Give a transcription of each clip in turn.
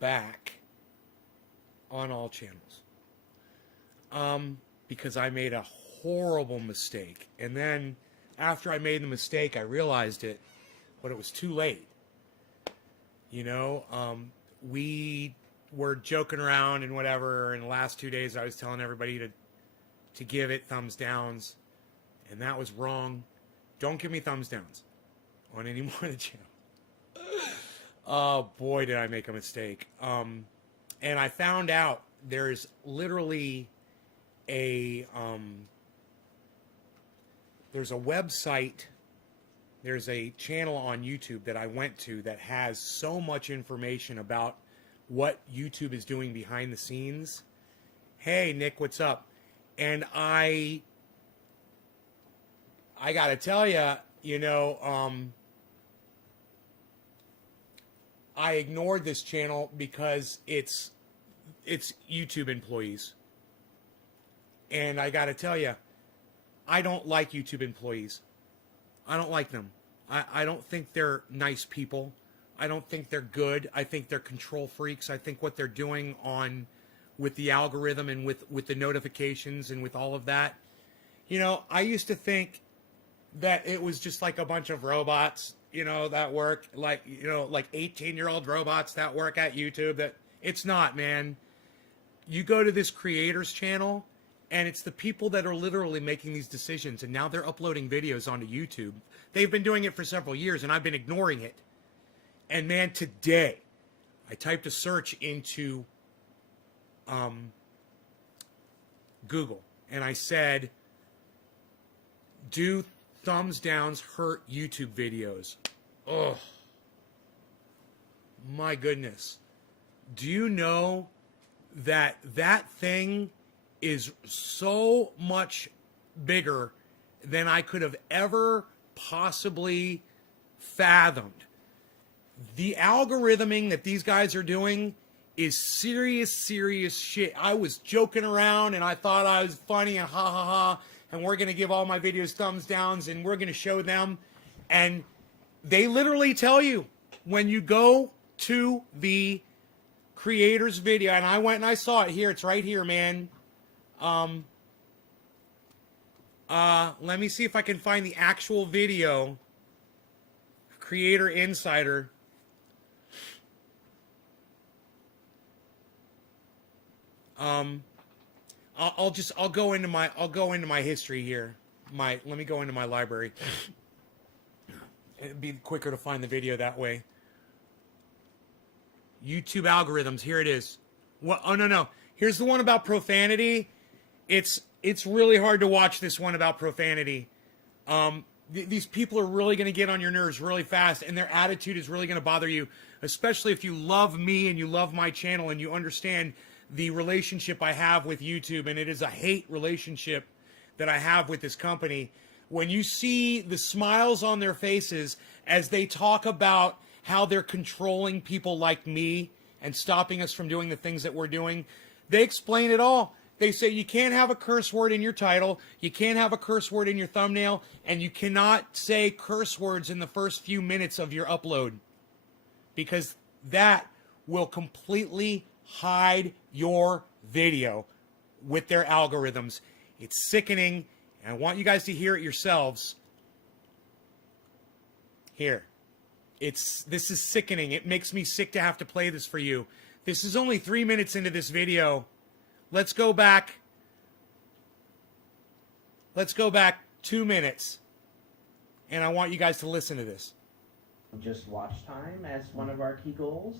back on all channels. Because I made a horrible mistake. And then after I made the mistake, I realized it, but it was too late. You know, we were joking around and whatever. In the last 2 days, I was telling everybody to give it thumbs downs, and that was wrong. Don't give me thumbs downs on any more of the channel. Oh boy, did I make a mistake. And I found out there's literally there's a website, there's a channel on YouTube that I went to that has so much information about what YouTube is doing behind the scenes. Hey, Nick, what's up? And I gotta tell you, you know, I ignored this channel because it's YouTube employees. And I gotta tell you, I don't like YouTube employees. I don't like them. I don't think they're nice people. I don't think they're good. I think they're control freaks. I think what they're doing with the algorithm and with the notifications and with all of that. You know, I used to think that it was just like a bunch of robots, you know, that work, like, you know, like 18-year-old robots that work at YouTube. That it's not, man. You go to this creators channel, and it's the people that are literally making these decisions, and now they're uploading videos onto YouTube. They've been doing it for several years, and I've been ignoring it. And man, today, I typed a search into Google, and I said, do thumbs downs hurt YouTube videos? Oh, my goodness. Do you know that thing is so much bigger than I could have ever possibly fathomed? The algorithming that these guys are doing is serious shit. I was joking around and I thought I was funny and ha ha ha, and we're going to give all my videos thumbs downs and we're going to show them. And they literally tell you when you go to the creator's video, and I went and I saw it here. It's right here, man. Let me see if I can find the actual video. Creator Insider. I'll go into my history here. Let me go into my library. It'd be quicker to find the video that way. YouTube algorithms. Here it is. What? Oh no. Here's the one about profanity. It's really hard to watch this one about profanity. These people are really going to get on your nerves really fast, and their attitude is really going to bother you, especially if you love me and you love my channel and you understand the relationship I have with YouTube, and it is a hate relationship that I have with this company. When you see the smiles on their faces as they talk about how they're controlling people like me and stopping us from doing the things that we're doing, they explain it all. They say you can't have a curse word in your title, you can't have a curse word in your thumbnail, and you cannot say curse words in the first few minutes of your upload, because that will completely hide your video with their algorithms. It's sickening, and I want you guys to hear it yourselves. Here. This is sickening. It makes me sick to have to play this for you. This is only 3 minutes into this video. Let's go back. Let's go back 2 minutes. And I want you guys to listen to this. Just watch time as one of our key goals.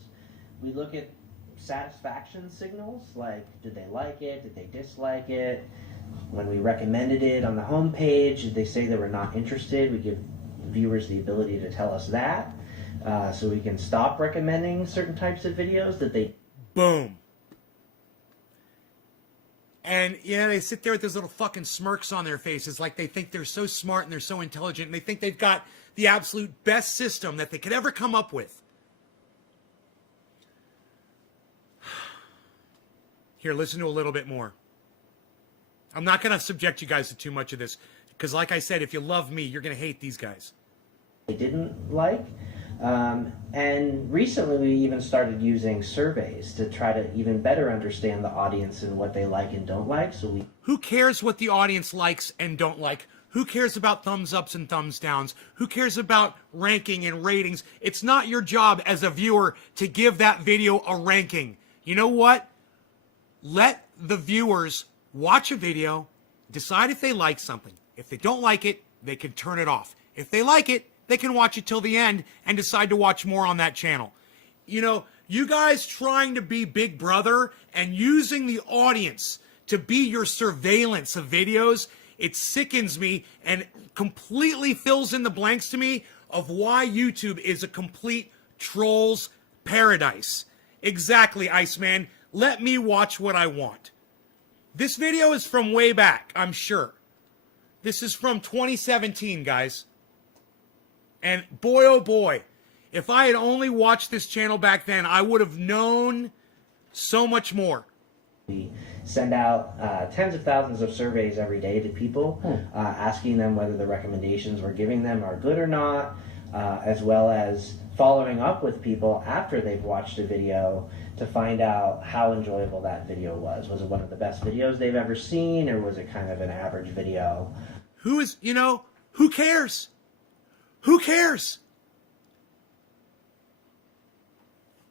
We look at satisfaction signals, like did they like it, did they dislike it? When we recommended it on the home page, did they say they were not interested? We give viewers the ability to tell us that, so we can stop recommending certain types of videos that they... Boom. And, yeah, they sit there with those little fucking smirks on their faces like they think they're so smart and they're so intelligent, and they think they've got the absolute best system that they could ever come up with. Here, listen to a little bit more. I'm not going to subject you guys to too much of this, because like I said, if you love me, you're going to hate these guys. They didn't like. And recently we even started using surveys to try to even better understand the audience and what they like and don't like. Who cares what the audience likes and don't like? Who cares about thumbs ups and thumbs downs? Who cares about ranking and ratings? It's not your job as a viewer to give that video a ranking. You know what? Let the viewers watch a video, decide if they like something. If they don't like it, they can turn it off. If they like it, they can watch it till the end and decide to watch more on that channel. You know, you guys trying to be Big Brother and using the audience to be your surveillance of videos, it sickens me and completely fills in the blanks to me of why YouTube is a complete troll's paradise. Exactly, Iceman. Let me watch what I want. This video is from way back, I'm sure. This is from 2017, guys. And boy, oh boy, if I had only watched this channel back then, I would have known so much more. We send out tens of thousands of surveys every day to people, asking them whether the recommendations we're giving them are good or not, as well as following up with people after they've watched a video to find out how enjoyable that video was. Was it one of the best videos they've ever seen, or was it kind of an average video? Who cares? Who cares?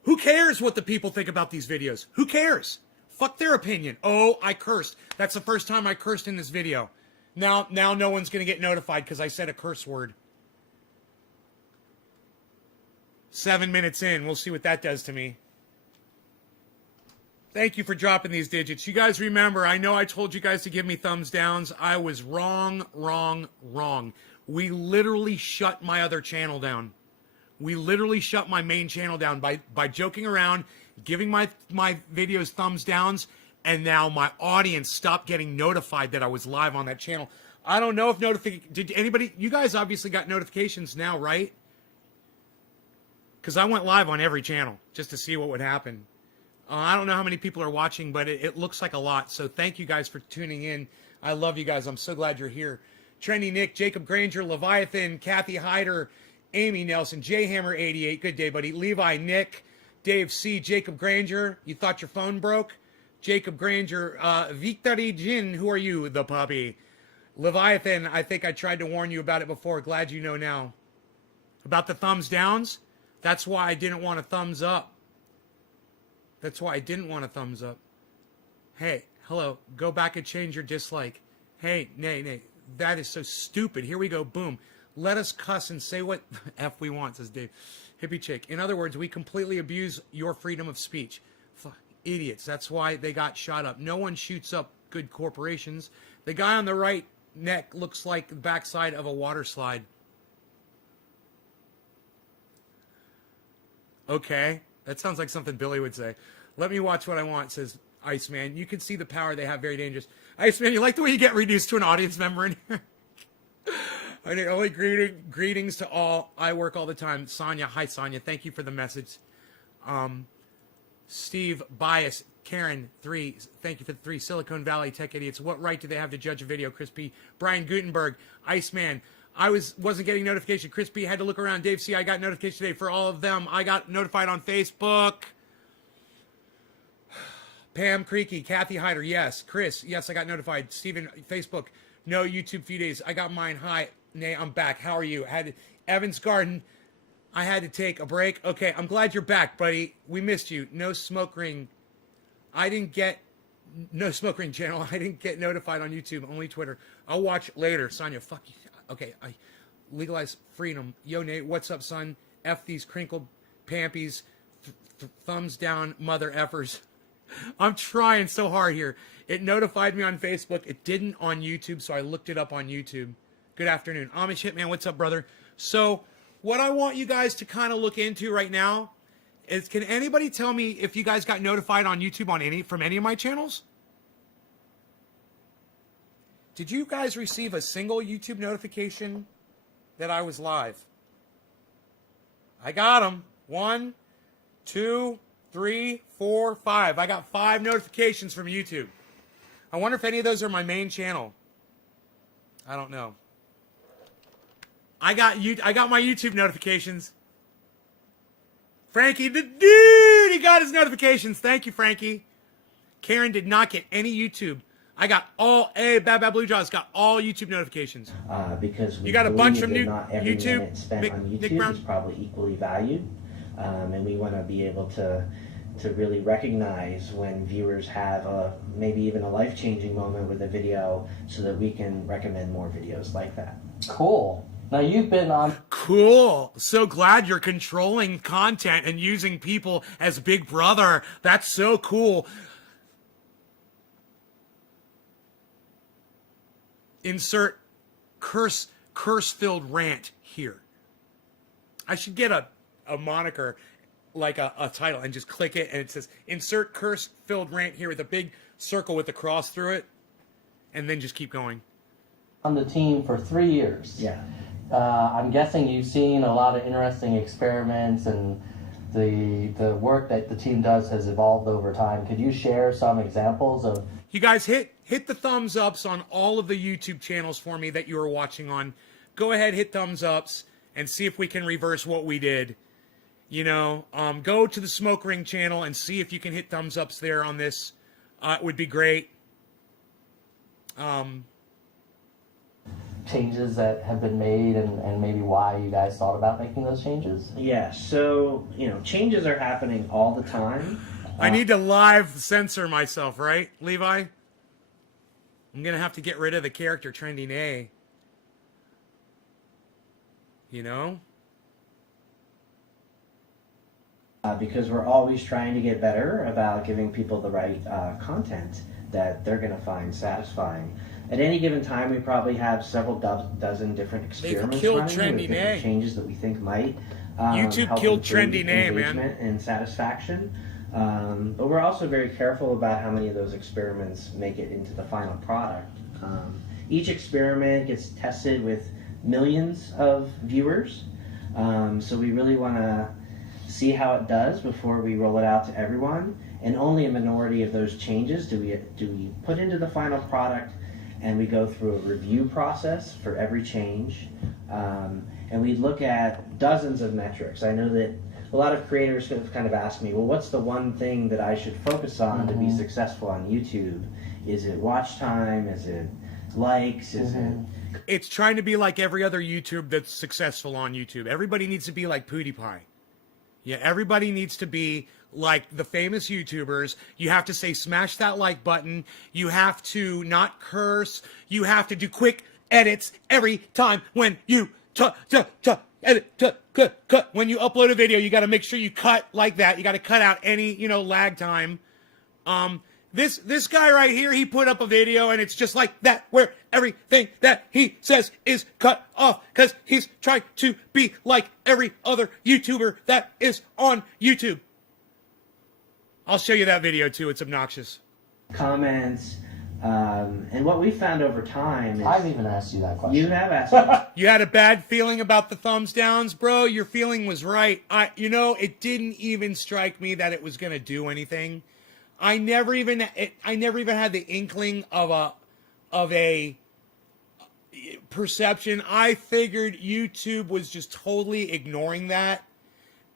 Who cares what the people think about these videos? Who cares? Fuck their opinion. Oh, I cursed. That's the first time I cursed in this video. Now no one's going to get notified because I said a curse word. 7 minutes in. We'll see what that does to me. Thank you for dropping these digits. You guys remember, I know I told you guys to give me thumbs downs. I was wrong. We literally shut my other channel down. We literally shut my main channel down by joking around, giving my videos thumbs downs, and now my audience stopped getting notified that I was live on that channel. I don't know if did anybody, you guys obviously got notifications now, right? Because I went live on every channel just to see what would happen. I don't know how many people are watching, but it looks like a lot. So thank you guys for tuning in. I love you guys. I'm so glad you're here. Trendy Nick, Jacob Granger, Leviathan, Kathy Hyder, Amy Nelson, Jhammer88. Good day, buddy. Levi, Nick, Dave C, Jacob Granger. You thought your phone broke? Jacob Granger, Victory Jin. Who are you? The puppy. Leviathan, I think I tried to warn you about it before. Glad you know now. About the thumbs downs? That's why I didn't want a thumbs up. That's why I didn't want a thumbs up. Hey, hello, go back and change your dislike. Hey, nay, that is so stupid. Here we go, boom. Let us cuss and say what F we want, says Dave. Hippie chick. In other words, we completely abuse your freedom of speech. Fuck, idiots. That's why they got shot up. No one shoots up good corporations. The guy on the right neck looks like the backside of a water slide. Okay. That sounds like something Billy would say. Let me watch what I want, says Iceman. You can see the power they have, very dangerous. Iceman, you like the way you get reduced to an audience member in here? I need only greetings to all. I work all the time. Sonia, hi Sonia. Thank you for the message. Steve, Bias, Karen, 3. Thank you for the 3. Silicon Valley Tech Idiots. What right do they have to judge a video? Chris P. Brian Gutenberg, Iceman. I wasn't getting notification. Chris P had to look around. Dave C, I got notification today for all of them. I got notified on Facebook. Pam Creaky, Kathy Hyder, yes. Chris, yes, I got notified. Steven, Facebook, no YouTube few days. I got mine. Hi, Nay, I'm back. How are you? Evans Garden, I had to take a break. Okay, I'm glad you're back, buddy. We missed you. No smoke ring. No smoke ring channel. I didn't get notified on YouTube, only Twitter. I'll watch later. Sonia, fuck you. Okay, I legalize freedom. Yo, Nate, what's up, son? F these crinkled pampies. Thumbs down, mother effers. I'm trying so hard here. It notified me on Facebook. It didn't on YouTube, so I looked it up on YouTube. Good afternoon. Amish Hitman, what's up, brother? So what I want you guys to kind of look into right now is, can anybody tell me if you guys got notified on YouTube from any of my channels? Did you guys receive a single YouTube notification that I was live? I got them. 1, 2, 3, 4, 5. I got 5 notifications from YouTube. I wonder if any of those are my main channel. I don't know. I got my YouTube notifications. Frankie, the dude, he got his notifications. Thank you, Frankie. Karen did not get any YouTube. I got all, Bad Blue Jaws got all YouTube notifications. Because we you got a bunch from new not every YouTube. minute spent on YouTube is probably equally valued, and we want to be able to really recognize when viewers have maybe even a life-changing moment with a video, so that we can recommend more videos like that. Cool. Now you've been on. Cool. So glad you're controlling content and using people as Big Brother. That's so cool. Insert curse-filled rant here. I should get a moniker, like a title, and just click it, and it says insert curse-filled rant here with a big circle with a cross through it, and then just keep going. On the team for 3 years. Yeah. I'm guessing you've seen a lot of interesting experiments, and the work that the team does has evolved over time. Could you share some examples of? You guys hit the thumbs ups on all of the YouTube channels for me that you are watching on. Go ahead, hit thumbs ups, and see if we can reverse what we did. You know, go to the Smoke Ring channel and see if you can hit thumbs ups there on this. It would be great. Changes that have been made, and maybe why you guys thought about making those changes? Yeah, so, changes are happening all the time. I need to live censor myself, right, Levi? I'm going to have to get rid of the character Trending A. You know? Because we're always trying to get better about giving people the right content that they're going to find satisfying. At any given time, we probably have several dozen different experiments running with different changes that we think might YouTube help killed improve Trending A, man. engagement and satisfaction. But we're also very careful about how many of those experiments make it into the final product. Each experiment gets tested with millions of viewers, so we really want to see how it does before we roll it out to everyone. And only a minority of those changes do we put into the final product, and we go through a review process for every change. And we look at dozens of metrics. I know that a lot of creators have kind of asked me, well, what's the one thing that I should focus on to be successful on YouTube? Is it watch time? Is it likes? Is it... It's trying to be like every other YouTube that's successful on YouTube. Everybody needs to be like PewDiePie. Yeah, everybody needs to be like the famous YouTubers. You have to say, smash that like button. You have to not curse. You have to do quick edits every time when you edit, cut. When you upload a video, you got to make sure you cut like that. You got to cut out any, lag time. This guy right here, he put up a video and it's just like that, where everything that he says is cut off because he's trying to be like every other YouTuber that is on YouTube. I'll show you that video too. It's obnoxious. Comments. And what we found over time is... I've even asked you that question. You have asked me. You had a bad feeling about the thumbs downs, bro? Your feeling was right. It didn't even strike me that it was going to do anything. I never even had the inkling of a perception. I figured YouTube was just totally ignoring that,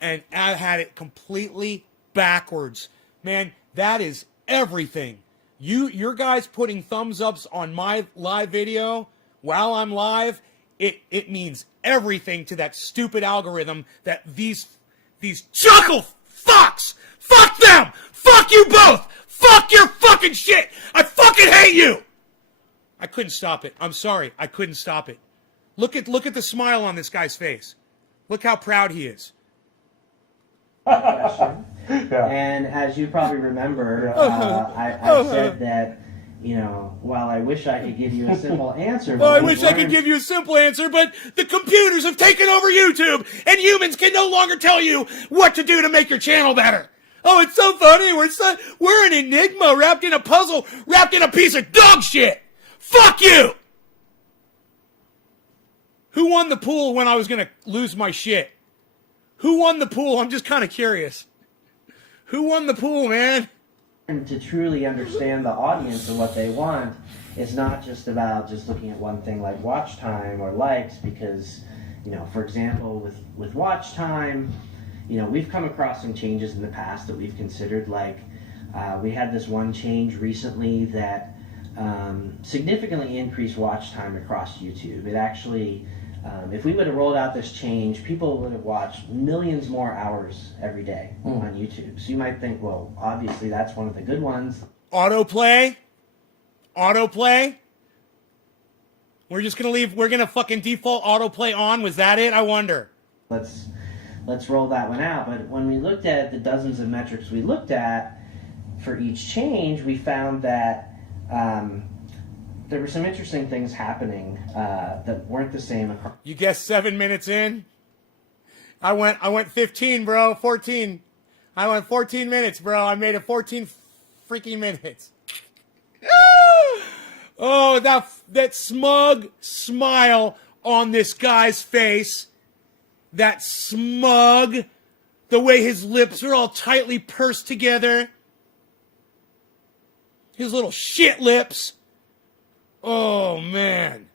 and I had it completely backwards. Man, that is everything. Your guys putting thumbs ups on my live video while I'm live, it means everything to that stupid algorithm that these chuckle fucks, fuck them, fuck you both, fuck your fucking shit, I fucking hate you. I couldn't stop it. I'm sorry, I couldn't stop it. Look at the smile on this guy's face. Look how proud he is. Yeah. And as you probably remember, I said that, while I wish I could give you a simple answer. Well, I wish I could give you a simple answer, but the computers have taken over YouTube, and humans can no longer tell you what to do to make your channel better. Oh, it's so funny. We're an enigma wrapped in a puzzle, wrapped in a piece of dog shit. Fuck you! Who won the pool when I was going to lose my shit? Who won the pool? I'm just kind of curious. Who won the pool, man? And to truly understand the audience and what they want, it's not just about just looking at one thing like watch time or likes, because, for example, with watch time, we've come across some changes in the past that we've considered. Like we had this one change recently that significantly increased watch time across YouTube. It actually, if we would have rolled out this change, people would have watched millions more hours every day on YouTube. So you might think, well, obviously that's one of the good ones. Autoplay. We're just gonna leave. We're gonna fucking default autoplay on. Was that it? I wonder. Let's roll that one out. But when we looked at the dozens of metrics we looked at for each change, we found that there were some interesting things happening that weren't the same across. You guessed 7 minutes in. I went 15, bro. 14. I went 14 minutes, bro. I made it 14 freaking minutes. Oh, that smug smile on this guy's face. That smug, the way his lips are all tightly pursed together. His little shit lips. Oh, man.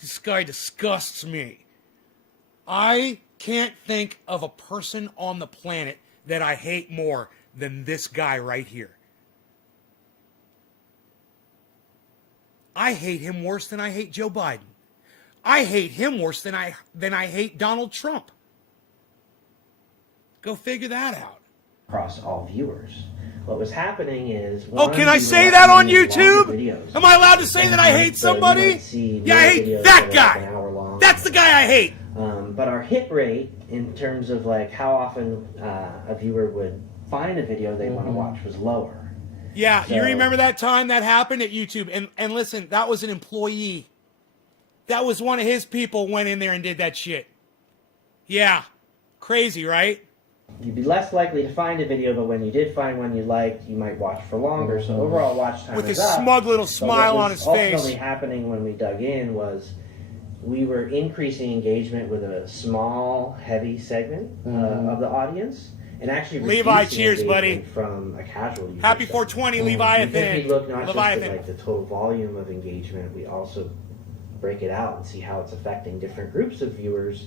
This guy disgusts me. I can't think of a person on the planet that I hate more than this guy right here. I hate him worse than I hate Joe Biden. I hate him worse than I hate Donald Trump. Go figure that out. Across all viewers. What was happening is... can I say that on YouTube? Am I allowed to say that I hate somebody? Yeah, I hate that guy. That's the guy I hate. But our hit rate, in terms of like how often a viewer would find a video they want to watch, was lower. Yeah, So, you remember that time that happened at YouTube? And listen, that was an employee. That was one of his people went in there and did that shit. Yeah. Crazy, right? You'd be less likely to find a video, but when you did find one you liked, you might watch for longer. So overall watch time with is his up. smug little smile on his face. What was ultimately happening when we dug in was we were increasing engagement with a small, heavy segment of the audience. And actually Levi, cheers, buddy. From a casual user. Happy 420, Leviathan. If we look not Leviathan. just at like the total volume of engagement, we also break it out and see how it's affecting different groups of viewers.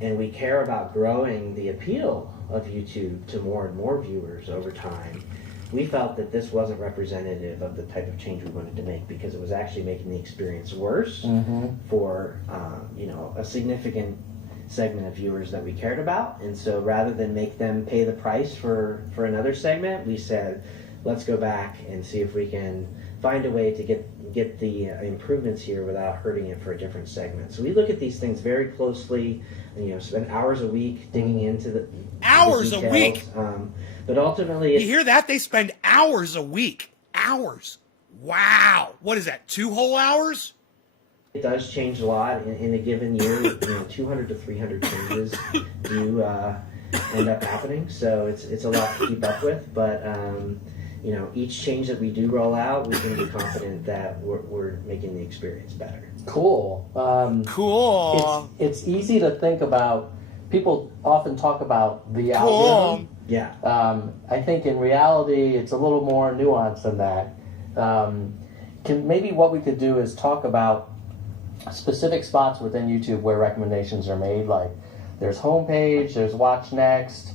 And we care about growing the appeal of YouTube to more and more viewers over time. We felt that this wasn't representative of the type of change we wanted to make because it was actually making the experience worse for a significant segment of viewers that we cared about. And so rather than make them pay the price for another segment, we said, let's go back and see if we can find a way to get the improvements here without hurting it for a different segment. So we look at these things very closely and spend hours a week digging into the hours details. A week. But ultimately, you hear that? They spend hours a week. Hours. Wow. What is that? 2 whole hours? It does change a lot in a given year. 200 to 300 changes do end up happening. So it's a lot to keep up with. But each change that we do roll out, we can be confident that we're making the experience better. Cool. Cool. It's easy to think about. People often talk about the Cool. algorithm. Yeah. I think in reality, it's a little more nuanced than that. Maybe what we could do is talk about specific spots within YouTube where recommendations are made. Like there's homepage, there's watch next,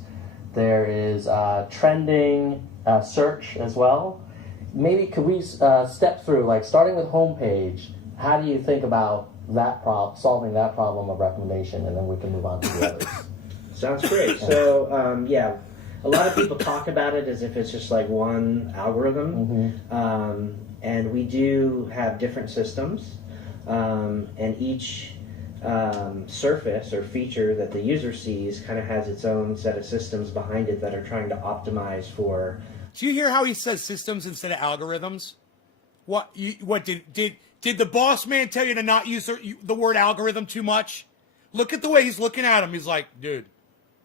there is trending, search as well. Maybe could we step through, like starting with homepage, how do you think about that solving that problem of recommendation, and then we can move on to the others. Sounds great. So a lot of people talk about it as if it's just like one algorithm, and we do have different systems, and each surface or feature that the user sees kind of has its own set of systems behind it that are trying to optimize for. Do you hear how he says systems instead of algorithms? What did the boss man tell you to not use the word algorithm too much? Look at the way he's looking at him. He's like, dude,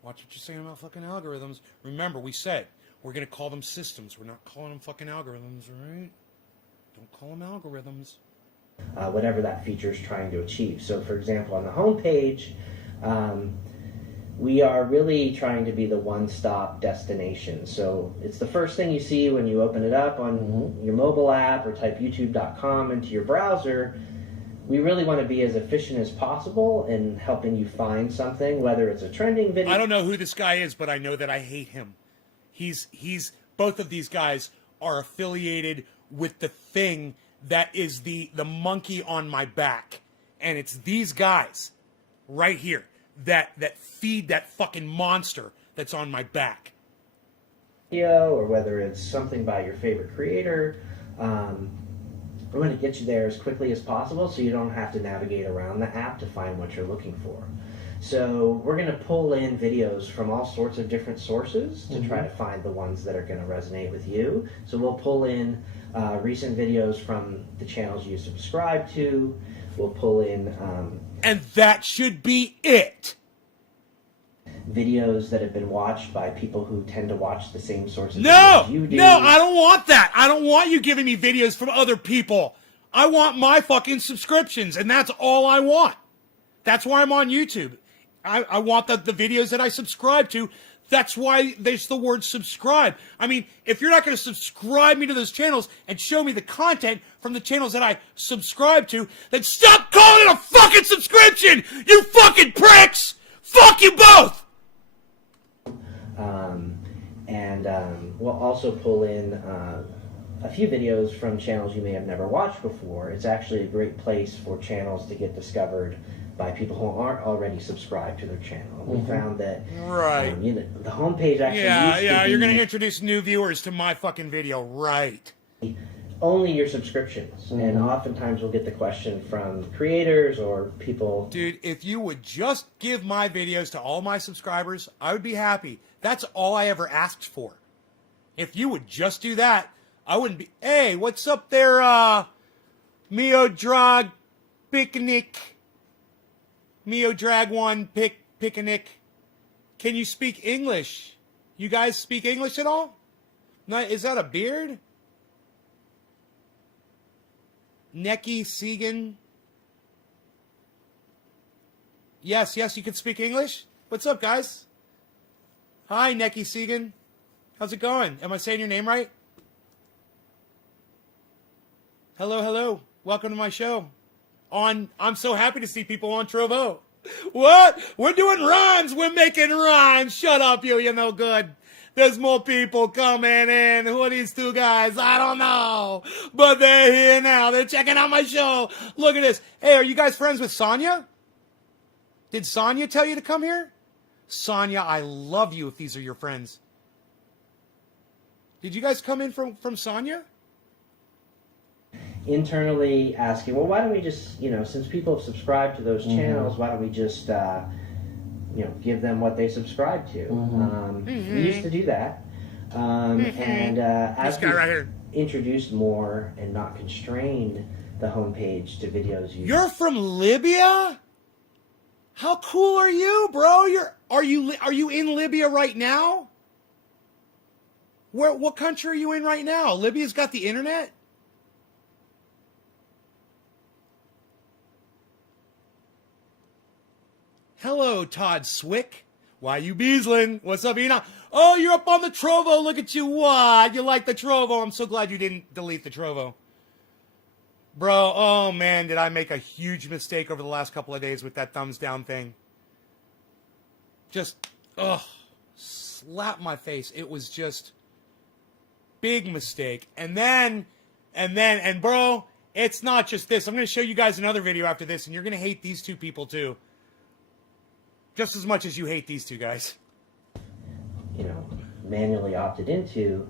watch what you're saying about fucking algorithms. Remember, we said we're going to call them systems. We're not calling them fucking algorithms, right? Don't call them algorithms. Whatever that feature is trying to achieve. So, for example, on the home page, we are really trying to be the one-stop destination. So it's the first thing you see when you open it up on your mobile app or type youtube.com into your browser. we really want to be as efficient as possible in helping you find something, whether it's a trending video. I don't know who this guy is, but I know that I hate him. He's both of these guys are affiliated with the thing that is the monkey on my back. And it's these guys right here that feed that fucking monster that's on my back. Or whether it's something by your favorite creator. We're going to get you there as quickly as possible so you don't have to navigate around the app to find what you're looking for. So we're going to pull in videos from all sorts of different sources to try to find the ones that are going to resonate with you. So we'll pull in recent videos from the channels you subscribe to. We'll pull in... and that should be it! Videos that have been watched by people who tend to watch the same sorts of No! videos you do. No, I don't want that! I don't want you giving me videos from other people. I want my fucking subscriptions, and that's all I want. That's why I'm on YouTube. I want the videos that I subscribe to. That's why there's the word subscribe. I mean, if you're not going to subscribe me to those channels and show me the content from the channels that I subscribe to, then stop calling it a fucking subscription, you fucking pricks! Fuck you both! We'll also pull in a few videos from channels you may have never watched before. It's actually a great place for channels to get discovered by people who aren't already subscribed to their channel. We found that Right. The homepage actually used to be you're going to introduce new viewers to my fucking video, right? only your subscriptions. And oftentimes we'll get the question from creators or people. Dude, if you would just give my videos to all my subscribers, I would be happy. That's all I ever asked for. If you would just do that, I wouldn't be... Hey, what's up there, Mio Drag Picnic? Mio Drag 1 Picnic. Can you speak English? You guys speak English at all? No, is that a beard? Neki Segan. Yes, you can speak English. What's up, guys? Hi, Neki Segan. How's it going? Am I saying your name right? Hello. Welcome to my show. I'm so happy to see people on Trovo. What? We're doing rhymes. We're making rhymes. Shut up, you no good. There's more people coming in. Who are these two guys? I don't know. But they're here now. They're checking out my show. Look at this. Hey, are you guys friends with Sonya? Did Sonya tell you to come here? Sonya, I love you if these are your friends. Did you guys come in from Sonya? Internally asking, well, why don't we just, since people have subscribed to those channels, why don't we just, give them what they subscribe to? We used to do that. And as we introduced more and not constrained the homepage to videos. You're from Libya? How cool are you, bro? Are you in Libya right now? What country are you in right now? Libya's got the internet? Hello, Todd Swick. Why you beasling? What's up, Ina? Oh, you're up on the Trovo. Look at you. What? You like the Trovo? I'm so glad you didn't delete the Trovo. Bro, oh man, did I make a huge mistake over the last couple of days with that thumbs down thing. Just, slap my face. It was just big mistake. And bro, it's not just this. I'm going to show you guys another video after this, and you're going to hate these two people too. Just as much as you hate these two guys. Manually opted into,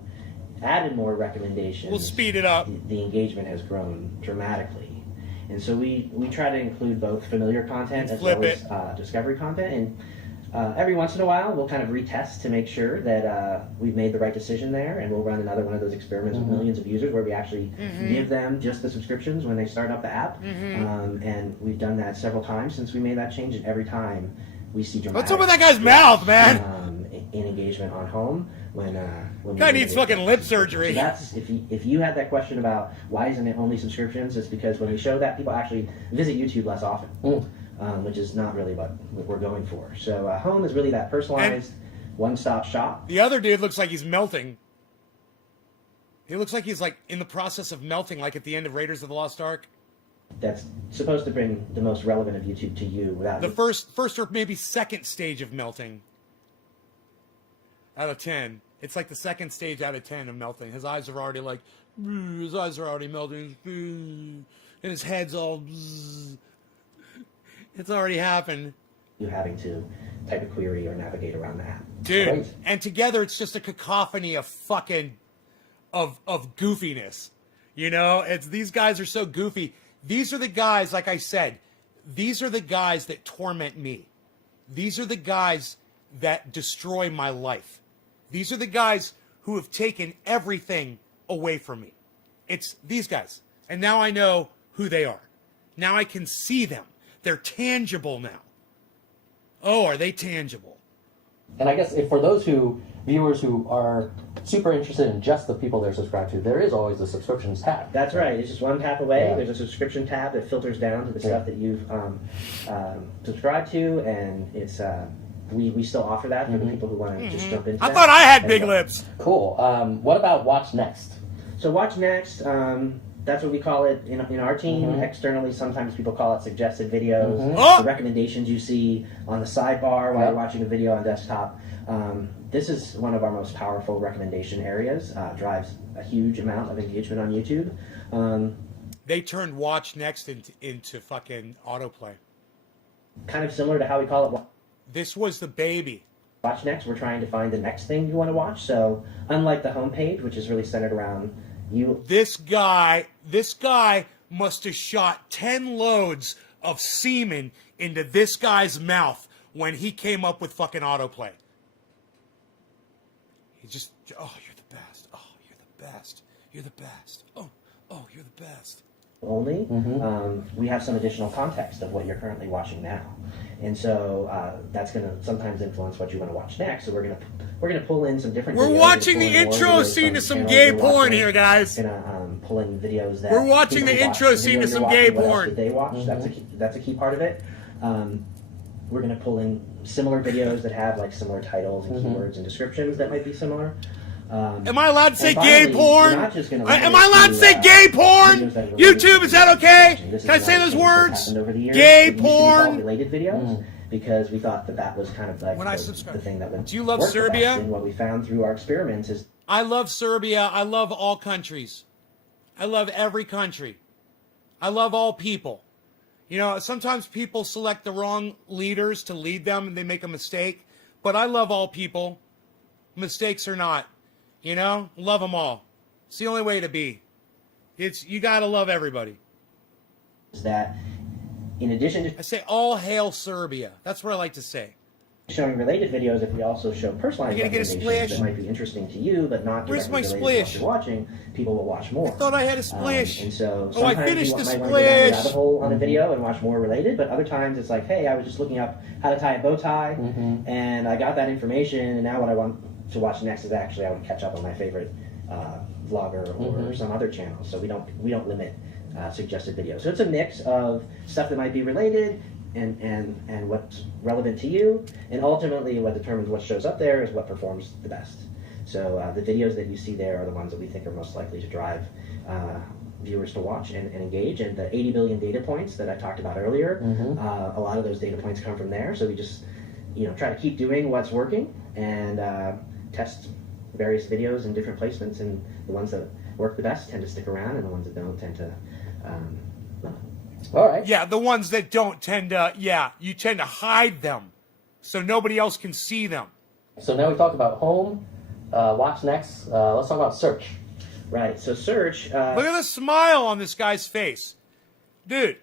added more recommendations. We'll speed it up. The engagement has grown dramatically. And so we try to include both familiar content as well as discovery content. And every once in a while, we'll kind of retest to make sure that we've made the right decision there. And we'll run another one of those experiments with millions of users where we actually give them just the subscriptions when they start up the app. And we've done that several times since we made that change. And every time we see dramatic... What's up with that guy's mouth, man? In engagement on home when guy needs fucking lip surgery. So that's if you had that question about why isn't it only subscriptions, it's because when we show that, people actually visit YouTube less often, which is not really what we're going for. So home is really that personalized one-stop shop. The other dude looks like he's melting. He looks like he's like in the process of melting, like at the end of Raiders of the Lost Ark. that's supposed to bring the most relevant of YouTube to you without The first or maybe second stage of melting out of 10. It's like the second stage out of 10 of melting. His eyes are already like, his eyes are already melting, and his head's all, it's already happened. you having to type a query or navigate around that. Dude, Great. and together it's just a cacophony of fucking, of goofiness. You know, it's, these guys are so goofy. These are the guys, like I said, these are the guys that torment me. These are the guys that destroy my life. These are the guys who have taken everything away from me. It's these guys. And now I know who they are. Now I can see them. They're tangible now. Oh, are they tangible? And I guess if for those viewers who are super interested in just the people they're subscribed to, there is always the subscriptions tab. That's right. It's just one tap away. Yeah. There's a subscription tab that filters down to the stuff that you've subscribed to, and it's we still offer that for the people who want to just jump into. I that. thought I had And, big lips. Cool. What about Watch Next? So watch next. That's what we call it in our team. Externally, sometimes people call it suggested videos. Oh! The recommendations you see on the sidebar while you're watching a video on desktop. This is one of our most powerful recommendation areas. Drives a huge amount of engagement on YouTube. They turned Watch Next into fucking autoplay. Kind of similar to how we call it This was the baby. Watch Next. We're trying to find the next thing you want to watch. So unlike the homepage, which is really centered around you, This guy must have shot 10 loads of semen into this guy's mouth when he came up with fucking autoplay. He just, oh, you're the best. Oh, you're the best. You're the best. Oh, you're the best. only, we have some additional context of what you're currently watching now, and so that's going to sometimes influence what you want to watch next. So we're gonna pull in some different. We're videos. watching We're the gonna pull in intro more videos scene from to some channels gay you're porn watching. here, guys. Gonna pull in videos that We're watching people the watch. intro The scene to video some you're gay watching, what else porn. did they watch? That's a key part of it. We're gonna pull in similar videos that have like similar titles and keywords and descriptions that might be similar. Am I allowed to say and gay finally, porn? we're not just gonna Am limit I allowed it to say to, gay porn? videos that are related YouTube, to is that what you're okay? watching. This is Can I say not those things that have words? happened over the years. Gay It used to be called porn? related videos because we thought that was kind of like When I the subscribe- thing that would Do you love work the best. Serbia? And what we found through our experiments is I love Serbia. I love all countries. I love every country. I love all people. You know, sometimes people select the wrong leaders to lead them and they make a mistake. But I love all people. Mistakes or not. You know, love them all. It's the only way to be. You gotta love everybody. that in addition to I say all hail Serbia. That's what I like to say. showing related videos, if we also show personalized You gonna get a recommendations splash? that might be interesting to you, but not Where's directly my related to what splash? you're watching, people will watch more. I thought I had a splash. And so Oh, I sometimes finished you the might want to go down a splash. rabbit hole on a video and watch more related, but other times it's like, hey, I was just looking up how to tie a bow tie, and I got that information, and now what I want to watch next is actually I want to catch up on my favorite vlogger or some other channel. So we don't limit suggested videos. So it's a mix of stuff that might be related and what's relevant to you, and ultimately what determines what shows up there is what performs the best. So the videos that you see there are the ones that we think are most likely to drive viewers to watch and engage. And the 80 billion data points that I talked about earlier, a lot of those data points come from there. So we just try to keep doing what's working and test various videos in different placements, and the ones that work the best tend to stick around, and the ones that don't tend to All right. Yeah, the ones that don't tend to, you tend to hide them so nobody else can see them. So now we talked about home, watch next. Let's talk about search. Right, so search. Look at the smile on this guy's face. Dude.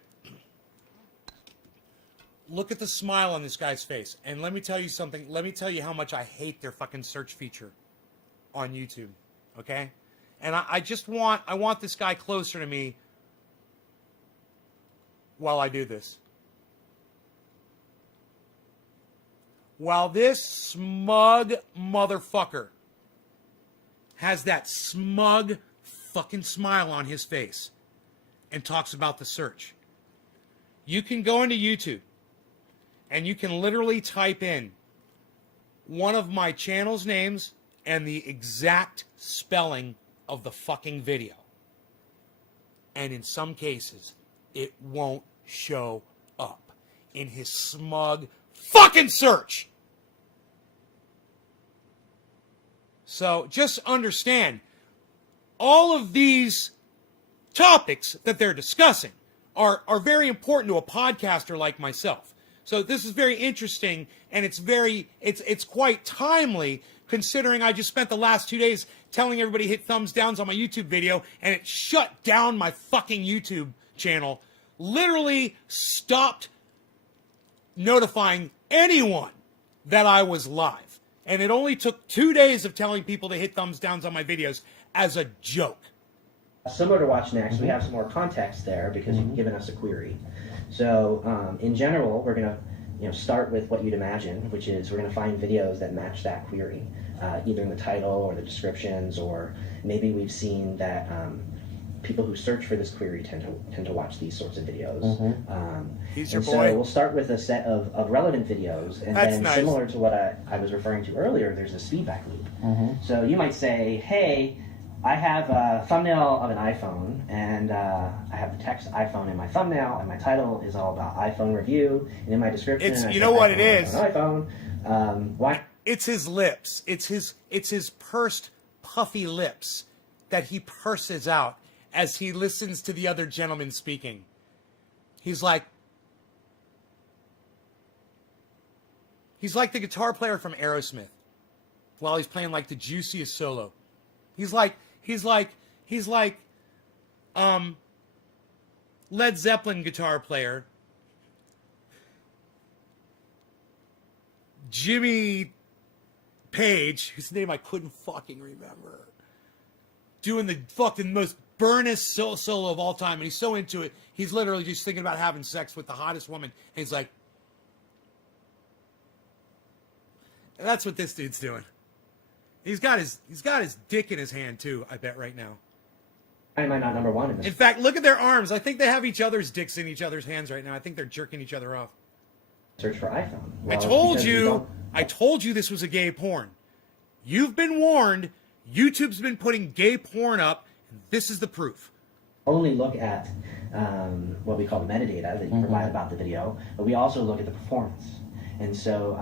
Look at the smile on this guy's face. And let me tell you something. Let me tell you how much I hate their fucking search feature on YouTube. Okay? And I want this guy closer to me while I do this. While this smug motherfucker has that smug fucking smile on his face and talks about the search, you can go into YouTube and you can literally type in one of my channel's names and the exact spelling of the fucking video. And in some cases, it won't show up in his smug fucking search. So just understand, all of these topics that they're discussing are very important to a podcaster like myself. So this is very interesting, and it's quite timely, considering I just spent the last 2 days telling everybody to hit thumbs downs on my YouTube video, and it shut down my fucking YouTube channel. Literally stopped notifying anyone that I was live. And it only took 2 days of telling people to hit thumbs downs on my videos as a joke. Similar to Watch Next, we have some more context there because you've given us a query. So in general, we're going to start with what you'd imagine, which is we're going to find videos that match that query, either in the title or the descriptions, or maybe we've seen that people who search for this query tend to watch these sorts of videos. He's your and boy. So we'll start with a set of relevant videos, and That's then nice. similar to what I was referring to earlier, there's this feedback loop. So you might say, hey, I have a thumbnail of an iPhone, and I have the text iPhone in my thumbnail, and my title is all about iPhone review, and in my description, It's- I you say know what iPhone, it is? iPhone. Why? It's his lips. It's his pursed, puffy lips that he purses out as he listens to the other gentleman speaking. He's like the guitar player from Aerosmith while he's playing like the juiciest solo. He's like Led Zeppelin guitar player Jimmy Page, whose name I couldn't fucking remember, doing the fucking most burnest solo of all time, and he's so into it, he's literally just thinking about having sex with the hottest woman, and he's like, and that's what this dude's doing. He's got his dick in his hand too, I bet right now. Why am I not number one in this? In fact, look at their arms. I think they have each other's dicks in each other's hands right now. I think they're jerking each other off. Search for iPhone. Well, I it's told because we you don't- this was a gay porn. You've been warned. YouTube's been putting gay porn up. This is the proof. only look at what we call the metadata that you provide about the video, but we also look at the performance. And so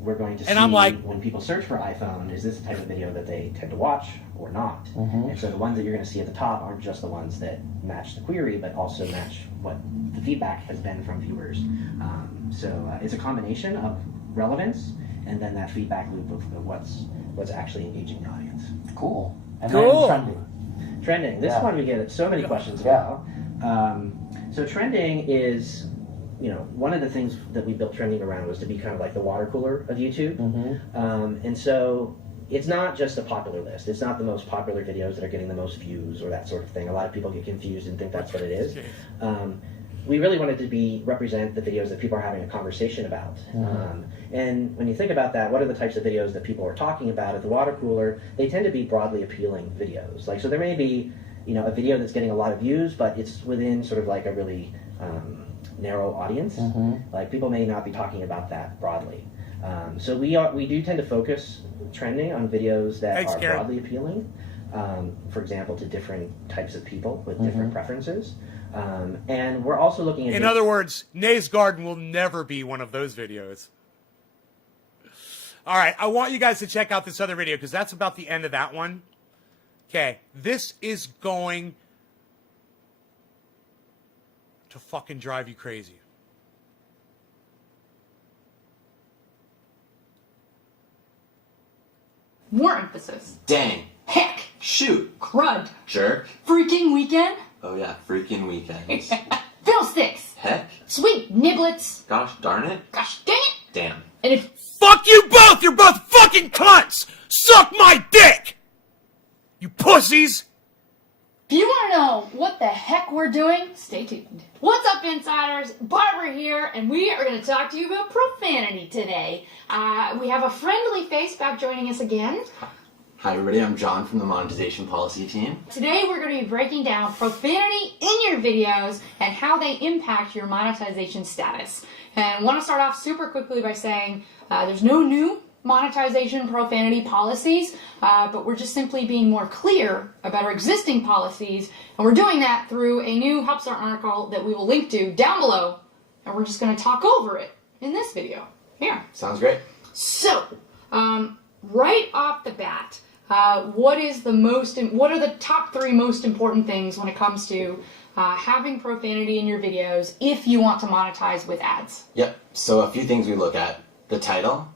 we're going to see I'm like, when people search for iPhone, is this the type of video that they tend to watch or not? And so the ones that you're going to see at the top aren't just the ones that match the query, but also match what the feedback has been from viewers. So it's a combination of relevance and then that feedback loop of what's actually engaging the audience. Cool. And Cool. then trending. Trending. This Yeah. one we get so many questions Yeah. about. So trending is, one of the things that we built trending around was to be kind of like the water cooler of YouTube. And so it's not just a popular list. It's not the most popular videos that are getting the most views or that sort of thing. A lot of people get confused and think that's what it is. We really wanted to represent the videos that people are having a conversation about. And when you think about that, what are the types of videos that people are talking about at the water cooler? They tend to be broadly appealing videos. So there may be, a video that's getting a lot of views, but it's within sort of like a really narrow audience. Like people may not be talking about that broadly. So we do tend to focus trending on videos that are broadly appealing. For example, to different types of people with different preferences. And we're also looking at... In other words, Nay's Garden will never be one of those videos. All right, I want you guys to check out this other video because that's about the end of that one. Okay, this is going to fucking drive you crazy. More emphasis. Dang. Heck. Shoot. Crud. Jerk. Freaking weekend. Oh yeah, freaking weekends. Fiddlesticks. Heck. Sweet niblets. Gosh darn it. Gosh dang it. Damn. And if Fuck you both! You're both fucking cunts! Suck my dick! You pussies! you want to know what the heck we're doing, stay tuned. What's up, insiders? Barbara here, and we are going to talk to you about profanity today. We have a friendly face back joining us again. Hi everybody, I'm John from the Monetization Policy Team. Today we're going to be breaking down profanity in your videos and how they impact your monetization status. And I want to start off super quickly by saying there's no new monetization profanity policies, but we're just simply being more clear about our existing policies, and we're doing that through a new HelpStart article that we will link to down below, and we're just going to talk over it in this video here. Sounds great. So, right off the bat, what are the top 3 most important things when it comes to having profanity in your videos if you want to monetize with ads? Yep. So a few things we look at: the title,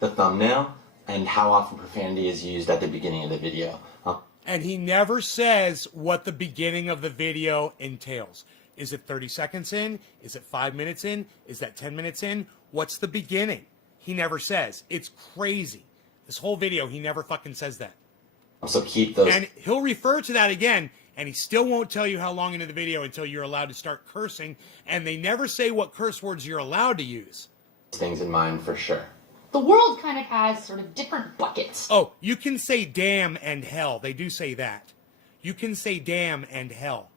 the thumbnail, and how often profanity is used at the beginning of the video. And he never says what the beginning of the video entails. Is it 30 seconds in? Is it 5 minutes in? Is that 10 minutes in? What's the beginning? He never says. It's crazy. This whole video, he never fucking says that. So keep those. And he'll refer to that again, and he still won't tell you how long into the video until you're allowed to start cursing, and they never say what curse words you're allowed to use. Things in mind for sure. The world kind of has sort of different buckets. Oh, you can say damn and hell. They do say that. You can say damn and hell.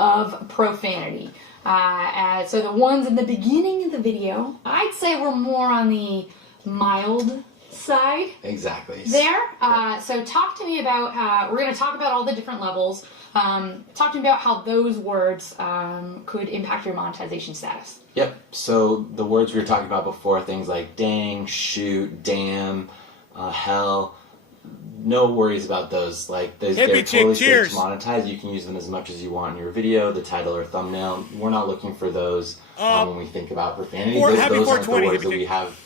Of profanity. So the ones in the beginning of the video, I'd say we're more on the mild side. Exactly. There. So talk to me about, we're going to talk about all the different levels. Talk to me about how those words could impact your monetization status. Yep. So the words we were talking about before, things like dang, shoot, damn, hell. No worries about those. Like they're totally safe to monetize. You can use them as much as you want in your video, the title or thumbnail. We're not looking for those when we think about profanity. Those aren't the words that we have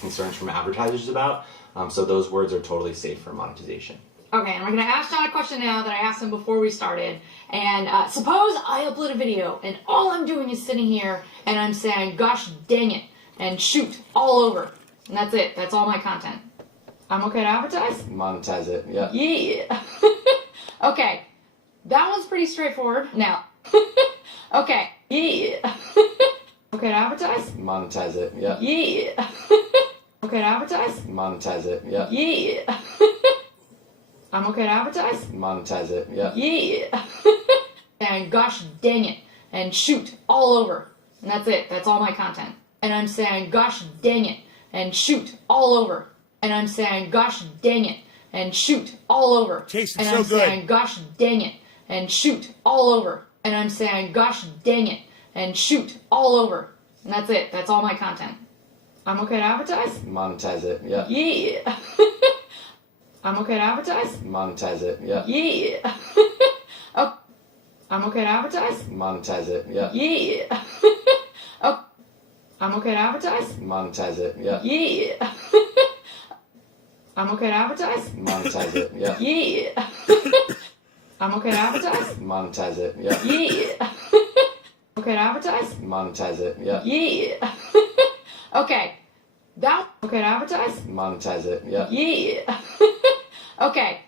concerns from advertisers about. So those words are totally safe for monetization. Okay, and we're going to ask John a question now that I asked him before we started. And suppose I upload a video and all I'm doing is sitting here and I'm saying, gosh dang it, and shoot all over. And that's it. That's all my content. I'm okay to advertise? Monetize it, yeah. Yeah. Okay, that one's pretty straightforward. Now, okay, yeah. Okay to advertise? Monetize it, yeah. Yeah. Okay to advertise? Monetize it, yeah. Yeah. I'm okay to advertise? Monetize it, yeah. Yeah. And gosh dang it, and shoot all over. And that's it. That's all my content. And I'm saying, gosh dang it, and shoot all over. And I'm saying, gosh dang it, and shoot all over. Jason's and so I'm good. saying, gosh dang it, and shoot all over. And I'm saying, gosh dang it, and shoot all over. And that's it. That's all my content. I'm okay to advertise? Monetize it, yeah. Yeah. I'm okay to advertise? Monetize it, yeah. Yeah. Oh, I'm okay to advertise? Monetize it, yeah. Yeah. Oh, I'm okay to advertise? Monetize it, yeah. Yeah. I'm okay to advertise? Monetize it, yeah. Yeah. I'm okay to advertise? Monetize it, yeah. Yeah. Okay to advertise? Monetize it, yeah. Yeah. Okay. That okay to advertise? Monetize it, yeah. Yeah. Okay.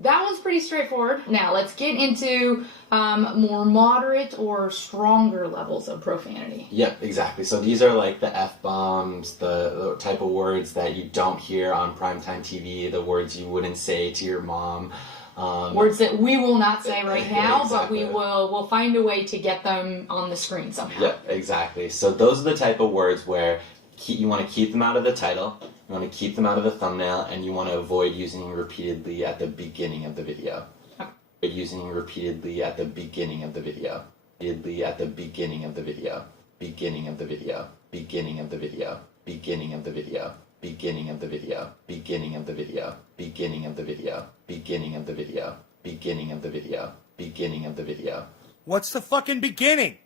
That one's pretty straightforward. Now let's get into more moderate or stronger levels of profanity. Yep, exactly. So these are like the F-bombs, the type of words that you don't hear on primetime TV, the words you wouldn't say to your mom. Words that we will not say right now, Exactly. but we'll find a way to get them on the screen somehow. Yep, exactly. So those are the type of words where you want to keep them out of the title, you want to keep them out of the thumbnail, and you want to avoid using them repeatedly at the beginning of the video. Okay. Using repeatedly at the beginning of the video. Repeatedly at the beginning of the video. Beginning of the video. Beginning of the video. Beginning of the video. Beginning of the video. Beginning of the video. Beginning of the video. Beginning of the video. Beginning of the video. Beginning of the video. What's the fucking beginning?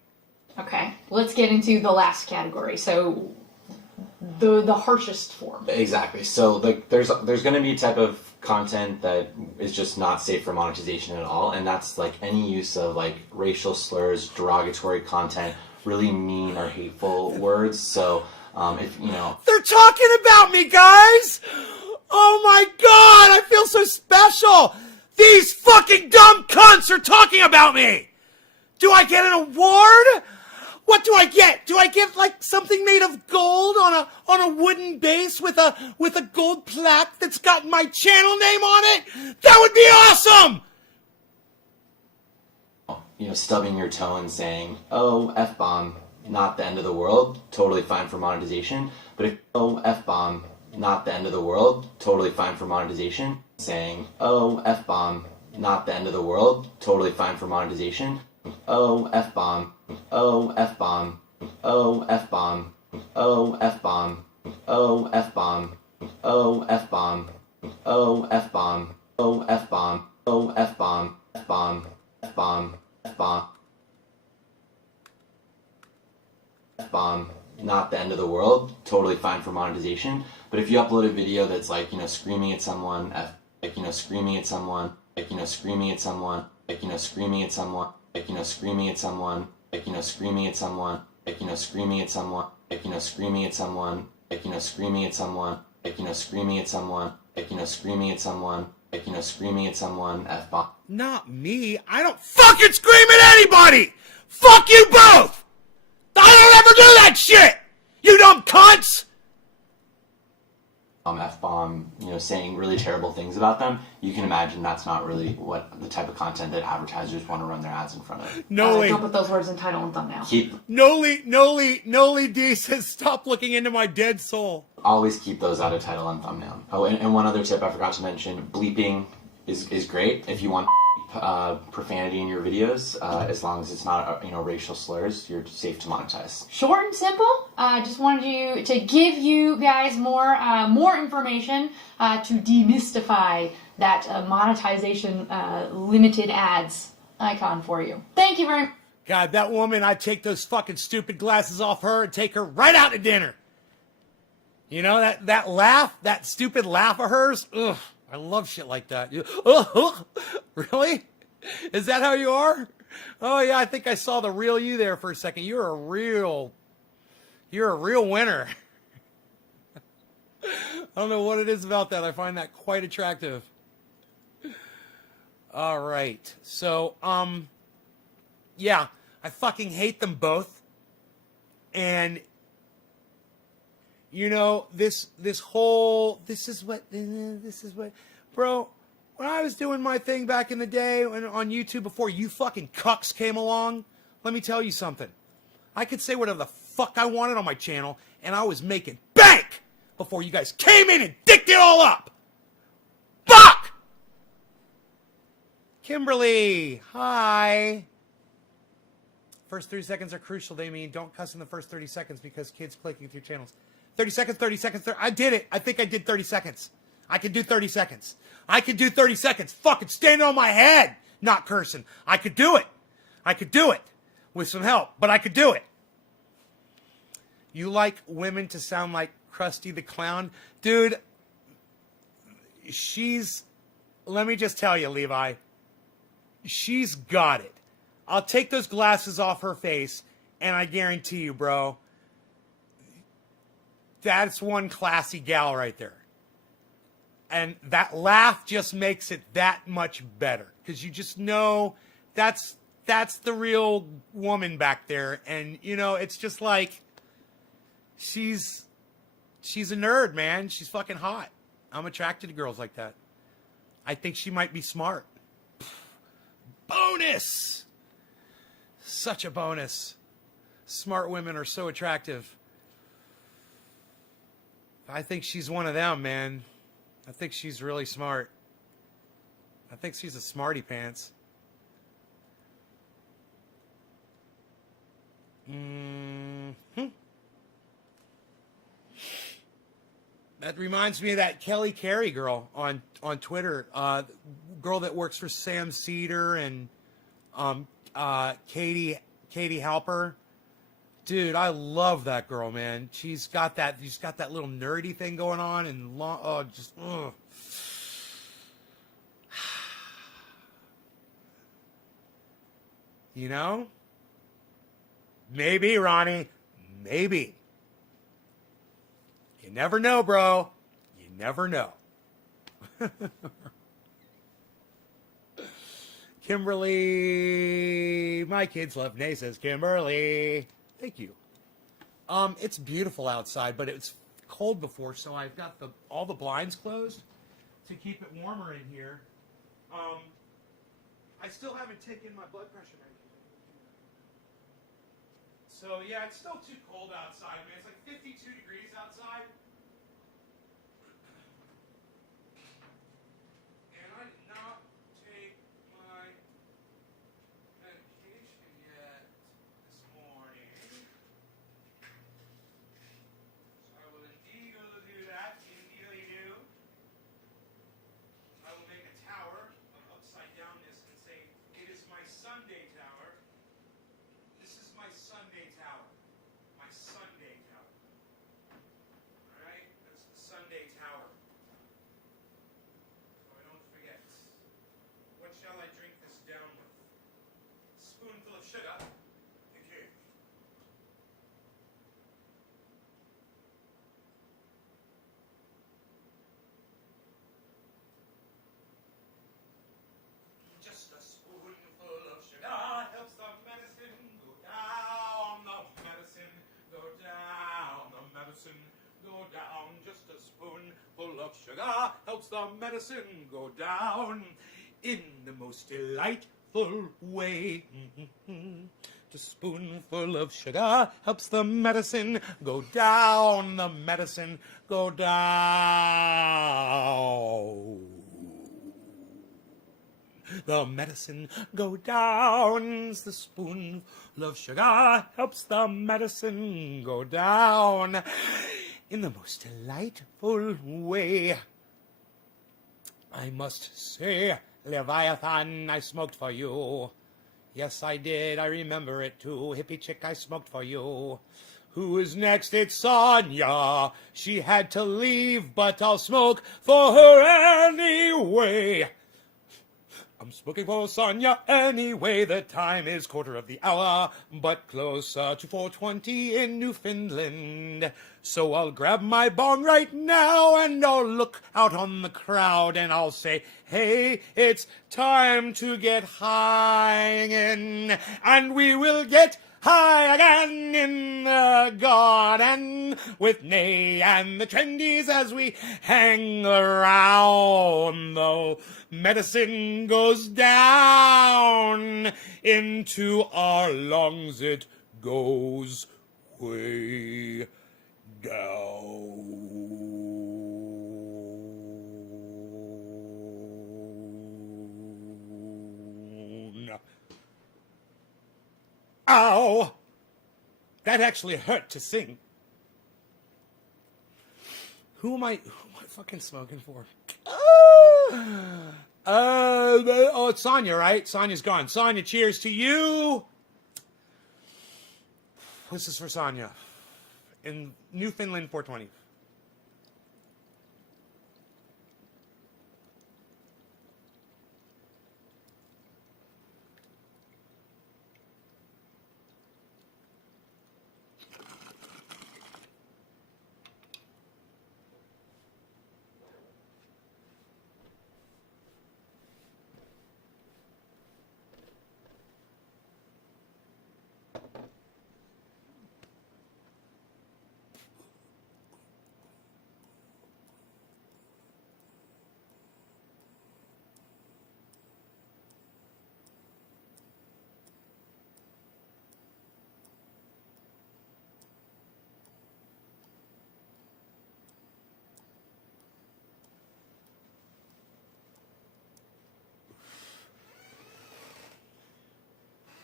Okay, let's get into the last category. So the harshest form. Exactly. So like there's going to be a type of content that is just not safe for monetization at all, and that's like any use of like racial slurs, derogatory content, really mean or hateful words. So if you know, They're talking about me, guys! Oh my god, I feel so special! These fucking dumb cunts are talking about me! Do I get an award? What do I get? Do I get like something made of gold on a wooden base with a gold plaque that's got my channel name on it? That would be awesome! you know, stubbing your toe and saying, "Oh, F-bomb, not the end of the world," totally fine for monetization. But if "Oh, F-bomb, not the end of the world, totally fine for monetization. Saying, oh, F-bomb, not the end of the world, totally fine for monetization. Oh, F-bomb, oh, F-bomb, oh, F-bomb, oh, F-bomb, oh, F-bomb, oh, F-bomb, oh, F-bomb, oh, F-bomb, oh, F-bomb, F-bomb, F-bomb, F-bomb, F-bomb, not the end of the world, totally fine for monetization. But if you upload a video that's like, screaming at someone, screaming at someone, screaming at someone, screaming at someone, screaming at someone, screaming at someone, screaming at someone, screaming at someone, screaming at someone, screaming at someone, screaming at someone, screaming at someone, F-bomb. Not me. I don't fucking scream at anybody! Fuck you both! I don't ever do that shit! You dumb cunts! F-bomb, saying really terrible things about them, you can imagine that's not really what the type of content that advertisers want to run their ads in front of. Don't put those words in title and thumbnail. Noli D says stop looking into my dead soul. Always keep those out of title and thumbnail. Oh, and one other tip I forgot to mention, bleeping is great if you want profanity in your videos, as long as it's not racial slurs, you're safe to monetize. Short and simple. Just wanted to give you guys more information to demystify that monetization limited ads icon for you. Thank you very much. God, that woman, I'd take those fucking stupid glasses off her and take her right out to dinner. You know, that laugh, that stupid laugh of hers, ugh. I love shit like that. Really? Is that how you are? Oh yeah, I think I saw the real you there for a second. You're a real winner. I don't know what it is about that. I find that quite attractive. All right. So, yeah, I fucking hate them both. And this is what, bro, when I was doing my thing back in the day on YouTube before you fucking cucks came along, let me tell you something. I could say whatever the fuck I wanted on my channel, and I was making bank before you guys came in and dicked it all up. Fuck! Kimberly, hi. First 30 seconds are crucial. They mean don't cuss in the first 30 seconds because kids clicking through channels. 30 seconds, 30 seconds. I did it. I think I did 30 seconds. I can do 30 seconds. I can do 30 seconds. Fucking standing on my head, not cursing. I could do it. I could do it with some help, but I could do it. You like women to sound like Krusty the Clown? Dude, let me just tell you, Levi, she's got it. I'll take those glasses off her face, and I guarantee you, bro, that's one classy gal right there. And that laugh just makes it that much better. Because you just know that's the real woman back there. And, it's just like, she's a nerd, man. She's fucking hot. I'm attracted to girls like that. I think she might be smart. Bonus! Such a bonus. Smart women are so attractive. I think she's one of them, man. I think she's really smart. I think she's a smarty pants. That reminds me of that Kelly Carey girl on Twitter. Girl that works for Sam Cedar and Katie Halper. Dude, I love that girl, man. She's got that little nerdy thing going on and Maybe, Ronnie. Maybe. You never know, bro. You never know. Kimberly, my kids love Nay, says Kimberly. Thank you. It's beautiful outside, but it's cold before, so I've got all the blinds closed to keep it warmer in here. I still haven't taken my blood pressure medication. So yeah, it's still too cold outside, man. It's like 52 degrees outside. spoonful of sugar. Thank you. Just a spoonful of sugar helps the medicine go down. The medicine go down. The medicine go down. Just a spoonful of sugar helps the medicine go down in the most delightful way. Just a spoonful of sugar helps the medicine go down. The medicine go down. The medicine go down. The spoonful of sugar helps the medicine go down in the most delightful way. I must say, Leviathan, I smoked for you. Yes, I did. I remember it too. Hippie chick, I smoked for you. Who is next? It's Sonia. She had to leave, but I'll smoke for her anyway. I'm smoking for Sonia anyway. The time is 1:15, but closer to 4:20 in Newfoundland. So I'll grab my bong right now and I'll look out on the crowd and I'll say, hey, it's time to get high again. And we will get high again in the garden with Nay and the trendies as we hang around. Though medicine goes down into our lungs, it goes way down. Ow! That actually hurt to sing. Who am I fucking smoking for? Oh, it's Sonia, right? Sonia's gone. Sonia, cheers to you. This is for Sonia. In Newfoundland 420.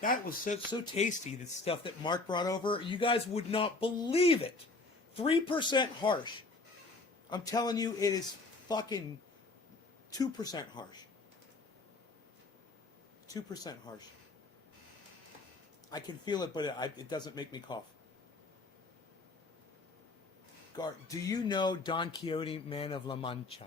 That was so tasty, the stuff that Mark brought over. You guys would not believe it. 3% harsh. I'm telling you, it is fucking 2% harsh. 2% harsh. I can feel it, but it doesn't make me cough. Do you know Don Quixote, Man of La Mancha?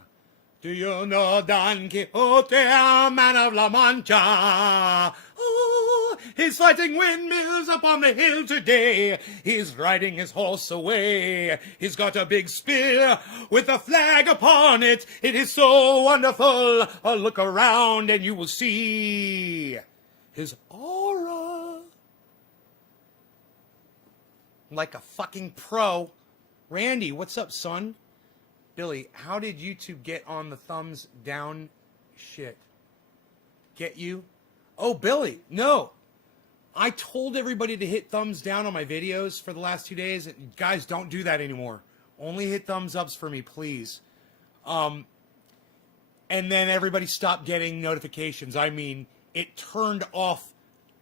Do you know Don Quixote, Man of La Mancha? Oh, he's fighting windmills up on the hill today. He's riding his horse away. He's got a big spear with a flag upon it. It is so wonderful. Look around and you will see his aura. Like a fucking pro. Randy, what's up, son? Billy, how did YouTube get on the thumbs down shit? Get you? Oh, Billy, no. I told everybody to hit thumbs down on my videos for the last 2 days. Guys, don't do that anymore. Only hit thumbs ups for me, please. And then everybody stopped getting notifications. I mean, it turned off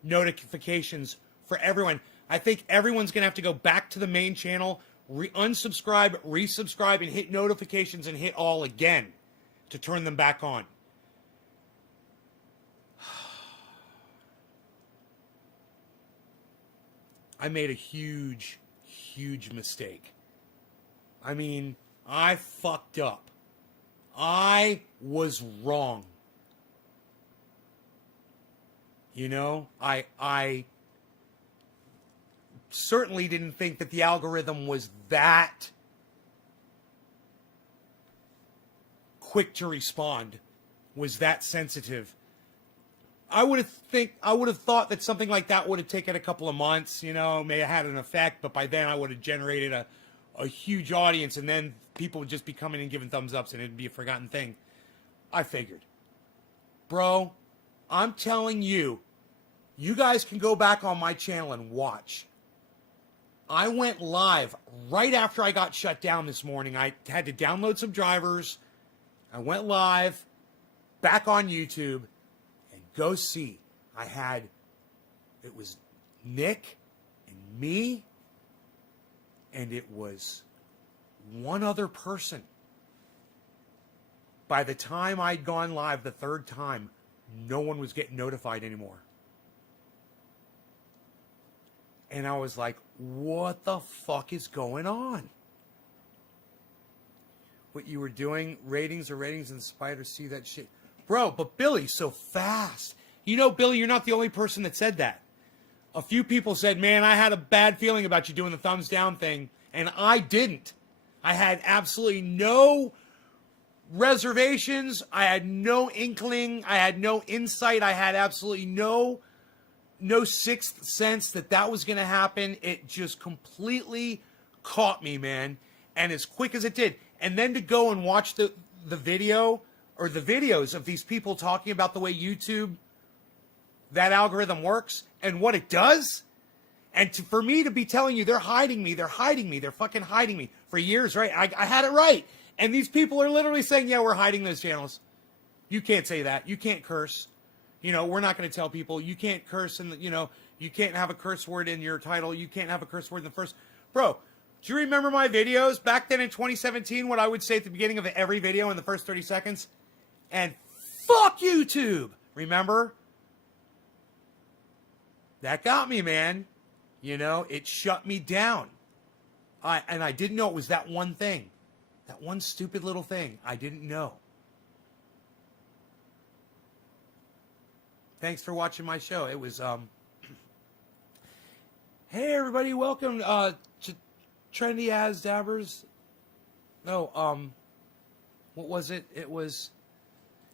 notifications for everyone. I think everyone's going to have to go back to the main channel, unsubscribe, resubscribe, and hit notifications and hit all again to turn them back on. I made a huge, huge mistake. I mean, I fucked up. I was wrong. You know, I certainly didn't think that the algorithm was that quick to respond, was that sensitive. I would have thought that something like that would have taken a couple of months, you know, may have had an effect, but by then I would have generated a huge audience, and then people would just be coming and giving thumbs ups, and it'd be a forgotten thing. I figured. Bro, I'm telling you, you guys can go back on my channel and watch. I went live right after I got shut down this morning. I had to download some drivers. I went live back on YouTube, and go see. It was Nick and me, and it was one other person. By the time I'd gone live the third time, no one was getting notified anymore. And I was like, what the fuck is going on? What you were doing, ratings and spiders see that shit. Bro, but Billy's so fast. You know, Billy, you're not the only person that said that. A few people said, man, I had a bad feeling about you doing the thumbs down thing, and I didn't. I had absolutely no reservations. I had no inkling. I had no insight. I had absolutely no sixth sense that was going to happen. It just completely caught me, man. And as quick as it did. And then to go and watch the video or the videos of these people talking about the way YouTube, that algorithm works and what it does. And for me to be telling you they're hiding me, they're fucking hiding me for years, right? I had it right. And these people are literally saying, yeah, we're hiding those channels. You can't say that. You can't curse. You know, we're not going to tell people you can't curse, and you know, you can't have a curse word in your title. You can't have a curse word in the first. Bro, do you remember my videos back then in 2017? What I would say at the beginning of every video in the first 30 seconds? And fuck YouTube. Remember? That got me, man. You know, it shut me down. And I didn't know it was that one thing. That one stupid little thing. I didn't know. Thanks for watching my show. It was, hey everybody, welcome to Trendy As Dabbers. No, what was it? It was,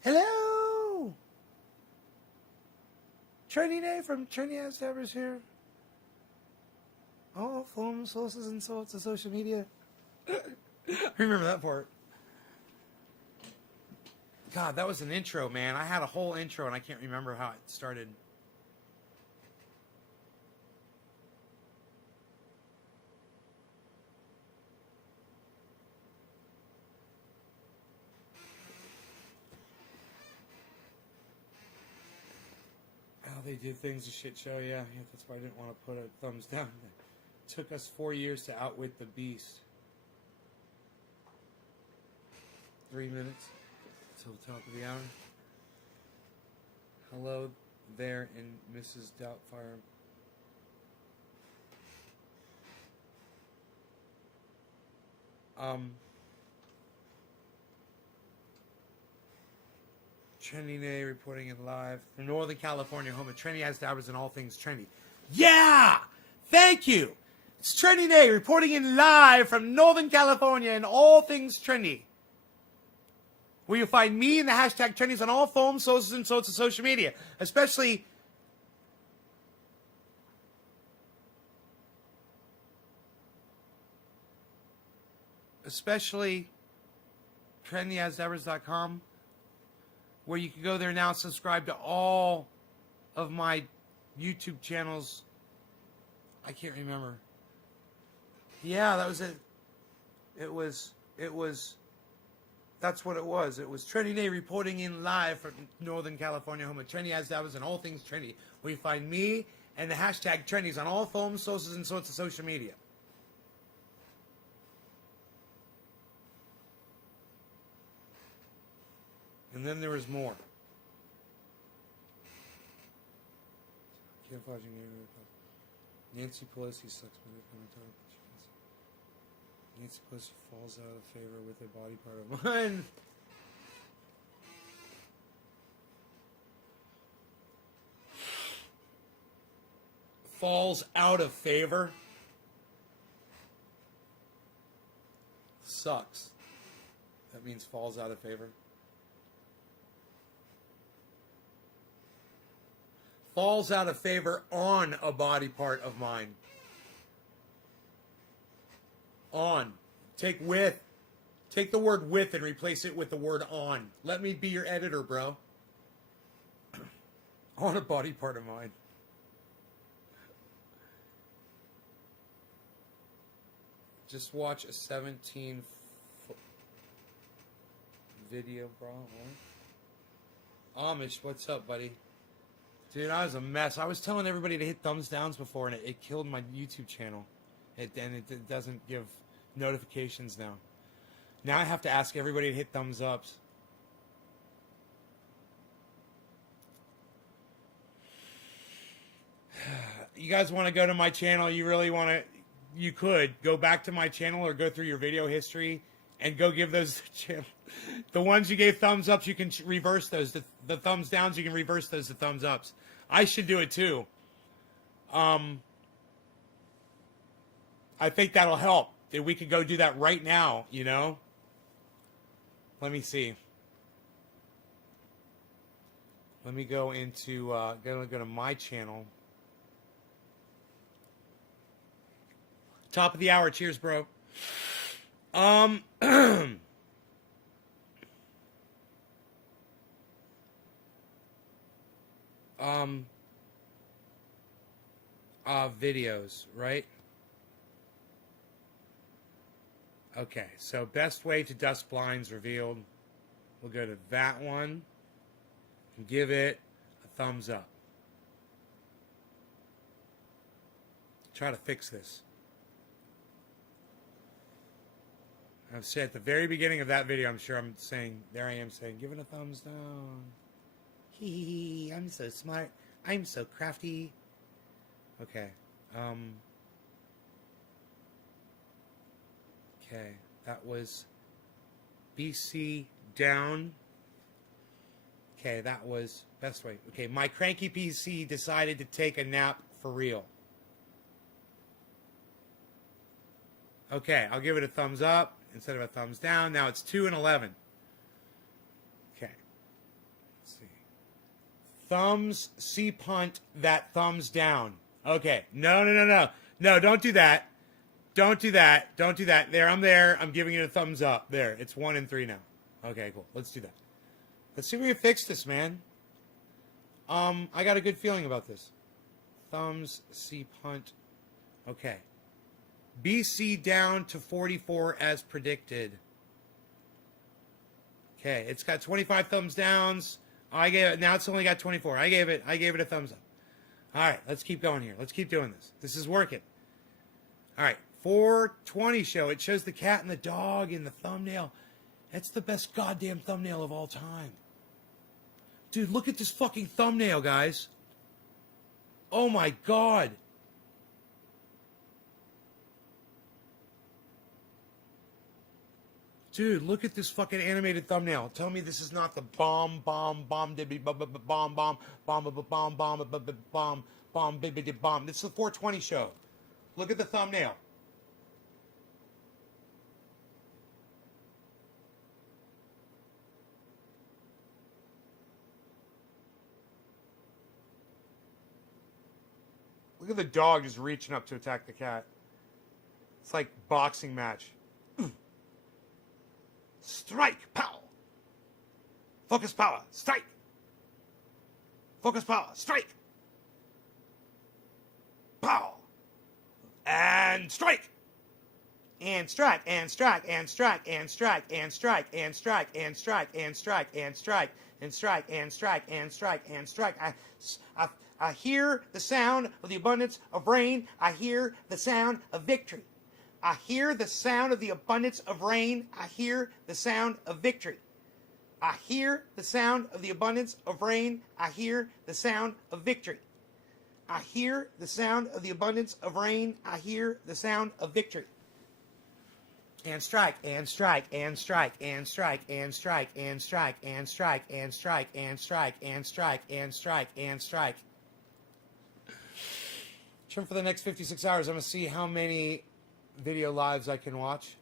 hello! Trendy Day from Trendy As Dabbers here. Oh, foam sources and sorts of social media. Remember that part. God, that was an intro, man. I had a whole intro, and I can't remember how it started. How they did things a shit show, yeah. That's why I didn't want to put a thumbs down. It took us 4 years to outwit the beast. 3 minutes. Till the top of the hour. Hello there, and Mrs. Doubtfire. Trendy Day reporting it live from Northern California, home of Trendy As Dabbers and all things trendy. Yeah! Thank you! It's Trendy Day reporting in live from Northern California and all things trendy. Where you'll find me and the hashtag trendies on all foam, sources, and sorts of social media. Especially trendyasdabbers.com, where you can go there now and subscribe to all of my YouTube channels. I can't remember. Yeah, that was it. It was That's what it was. It was Trendy Day reporting in live from Northern California, home of Trendy As Dabbers and all things trendy. Where you find me and the hashtag trendies on all foam, sources, and sorts of social media. And then there was more. Nancy Pelosi sucks my dick on the top. Nancy Pelosi falls out of favor with a body part of mine. falls out of favor. Sucks. That means falls out of favor. Falls out of favor on a body part of mine. On. Take with. Take the word with and replace it with the word on. Let me be your editor, bro. On a body part of mine. Just watch a 17-foot video, bro. Amish, what's up, buddy? Dude, I was a mess. I was telling everybody to hit thumbs downs before, and it killed my YouTube channel. It doesn't give notifications now. Now I have to ask everybody to hit thumbs ups. You guys want to go to my channel? You really want to? You could go back to my channel or go through your video history and go give those the ones you gave thumbs ups. You can reverse those. The thumbs downs, you can reverse those to thumbs ups. I should do it too. I think that'll help. If we could go do that right now, you know. Let me see. Let me go into go to my channel. Top of the hour. Cheers, bro. Videos, right? Okay, so best way to dust blinds revealed. We'll go to that one and give it a thumbs up. Try to fix this. I've said at the very beginning of that video, I'm sure I'm saying, there I am saying, give it a thumbs down. Hee hee hee, I'm so smart. I'm so crafty. Okay. Okay, that was BC down. Okay, that was best way. Okay, my cranky PC decided to take a nap for real. Okay, I'll give it a thumbs up instead of a thumbs down. Now it's 2 and 11. Okay. Let's see. Thumbs C punt that thumbs down. Okay. No. No, don't do that. Don't do that. Don't do that. There, I'm there. I'm giving it a thumbs up. There. It's 1 and 3 now. Okay, cool. Let's do that. Let's see if we can fix this, man. I got a good feeling about this. Thumbs C punt. Okay. BC down to 44 as predicted. Okay, it's got 25 thumbs downs. I gave it. Now it's only got 24. I gave it a thumbs up. All right, let's keep going here. Let's keep doing this. This is working. All right, 420 show. It shows the cat and the dog in the thumbnail. That's the best goddamn thumbnail of all time. Dude, look at this fucking thumbnail, guys. Oh my god. Dude, look at this fucking animated thumbnail. Tell me this is not the bomb, dibby, bomb. This is the 420 show. Look at the thumbnail. Look at the dog just reaching up to attack the cat. It's like boxing match. Strike, pow. Focus power, strike. Focus power, strike. Pow. And strike. And strike, and strike, and strike, and strike, and strike, and strike, and strike, and strike, and strike, and strike, and strike, and strike, and strike. I hear the sound of the abundance of rain. I hear the sound of victory. I hear the sound of the abundance of rain. I hear the sound of victory. I hear the sound of the abundance of rain. I hear the sound of victory. I hear the sound of the abundance of rain. I hear the sound of victory. And strike, and strike, and strike, and strike, and strike, and strike, and strike, and strike, and strike, and strike, and strike, and strike. Shrimp for the next 56 hours. I'm going to see how many video lives I can watch.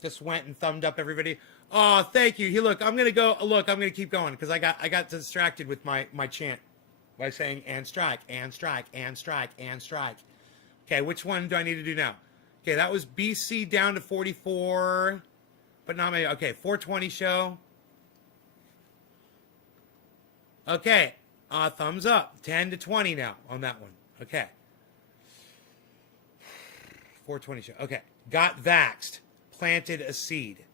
Just went and thumbed up everybody. Oh, thank you. Look, I'm going to go. Look, I'm going to keep going because I got distracted with my chant by saying and strike, and strike, and strike, and strike. Okay, which one do I need to do now? Okay, that was BC down to 44, but not many. Okay, 420 show. Okay, thumbs up. 10 to 20 now on that one. Okay. 420 show. Okay, got vaxxed. Planted a seed.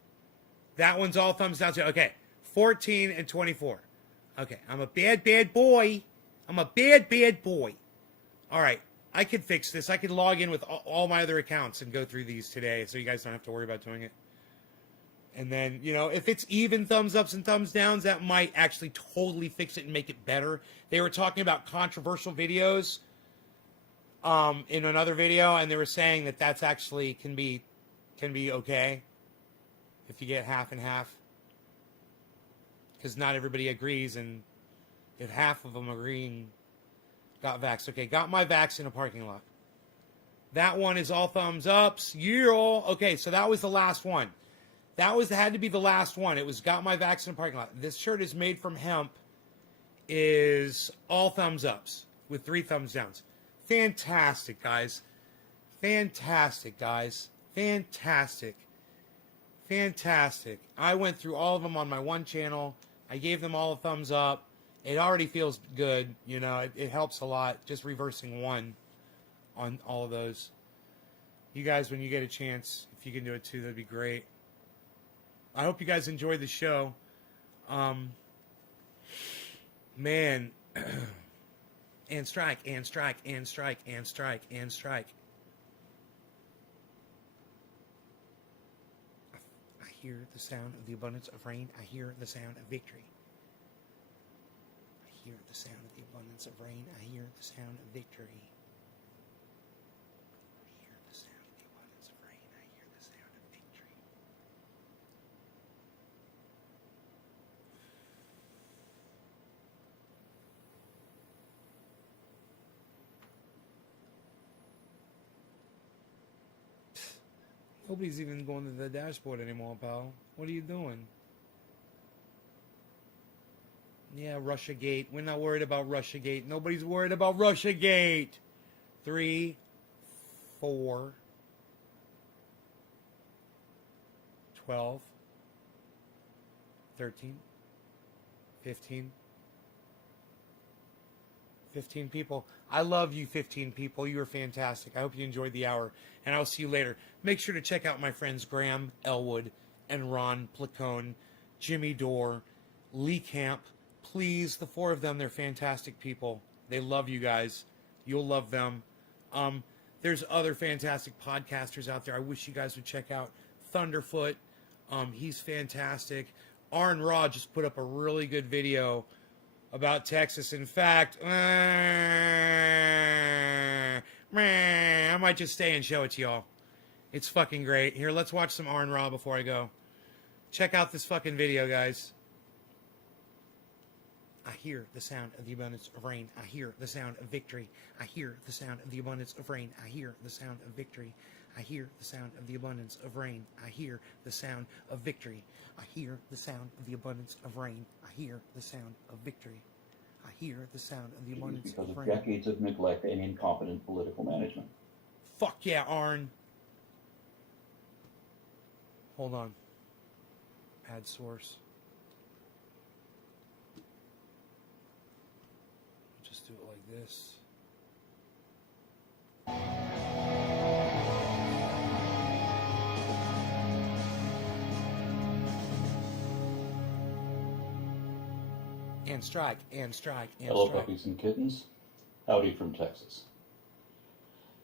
That one's all thumbs down. Okay, 14 and 24. Okay, I'm a bad boy. I'm a bad boy. All right, I could fix this. I could log in with all my other accounts and go through these today so you guys don't have to worry about doing it. And then, you know, if it's even thumbs ups and thumbs downs, that might actually totally fix it and make it better. They were talking about controversial videos in another video, and they were saying that that's actually can be okay if you get half and half, because not everybody agrees, and if half of them agreeing got vaxxed. Okay, got my vax in a parking lot. That one is all thumbs ups. Yeah. Okay, so that was the last one. Had to be the last one. It was got my vax in a parking lot. This shirt is made from hemp. Is all thumbs ups with 3 thumbs downs. Fantastic, guys. Fantastic, guys. Fantastic. Fantastic. I went through all of them on my one channel. I gave them all a thumbs up. It already feels good. You know, it helps a lot. Just reversing 1 on all of those. You guys, when you get a chance, if you can do it too, that'd be great. I hope you guys enjoyed the show. Man. And strike, and strike, and strike, and strike, and strike. I hear the sound of the abundance of rain. I hear the sound of victory. I hear the sound of the abundance of rain. I hear the sound of victory. I hear the sound of the abundance of rain. I hear the sound of victory. Nobody's even going to the dashboard anymore, pal. What are you doing? Yeah, Russiagate. We're not worried about Russiagate. Nobody's worried about Russiagate. 3, 4, 12, 13, 15. 15 people. I love you, 15 people. You are fantastic. I hope you enjoyed the hour, and I'll see you later. Make sure to check out my friends Graham Elwood and Ron Placone, Jimmy Dorr, Lee Camp. Please, the 4 of them, they're fantastic people. They love you guys. You'll love them. There's other fantastic podcasters out there I wish you guys would check out. Thunderfoot, he's fantastic. Arn Raw just put up a really good video about Texas. In fact, I might just stay and show it to y'all. It's fucking great. Here, let's watch some Arn Raw before I go. Check out this fucking video, guys. I hear the sound of the abundance of rain. I hear the sound of victory. I hear the sound of the abundance of rain. I hear the sound of victory. I hear the sound of the abundance of rain. I hear the sound of victory. I hear the sound of the abundance of rain. I hear the sound of victory. I hear the sound of the abundance because of of rain. decades of neglect and incompetent political management. Fuck yeah, Arn. Hold on. Add source. Just do it like this. And strike, and strike, and Hello, strike. puppies and kittens. Howdy from Texas.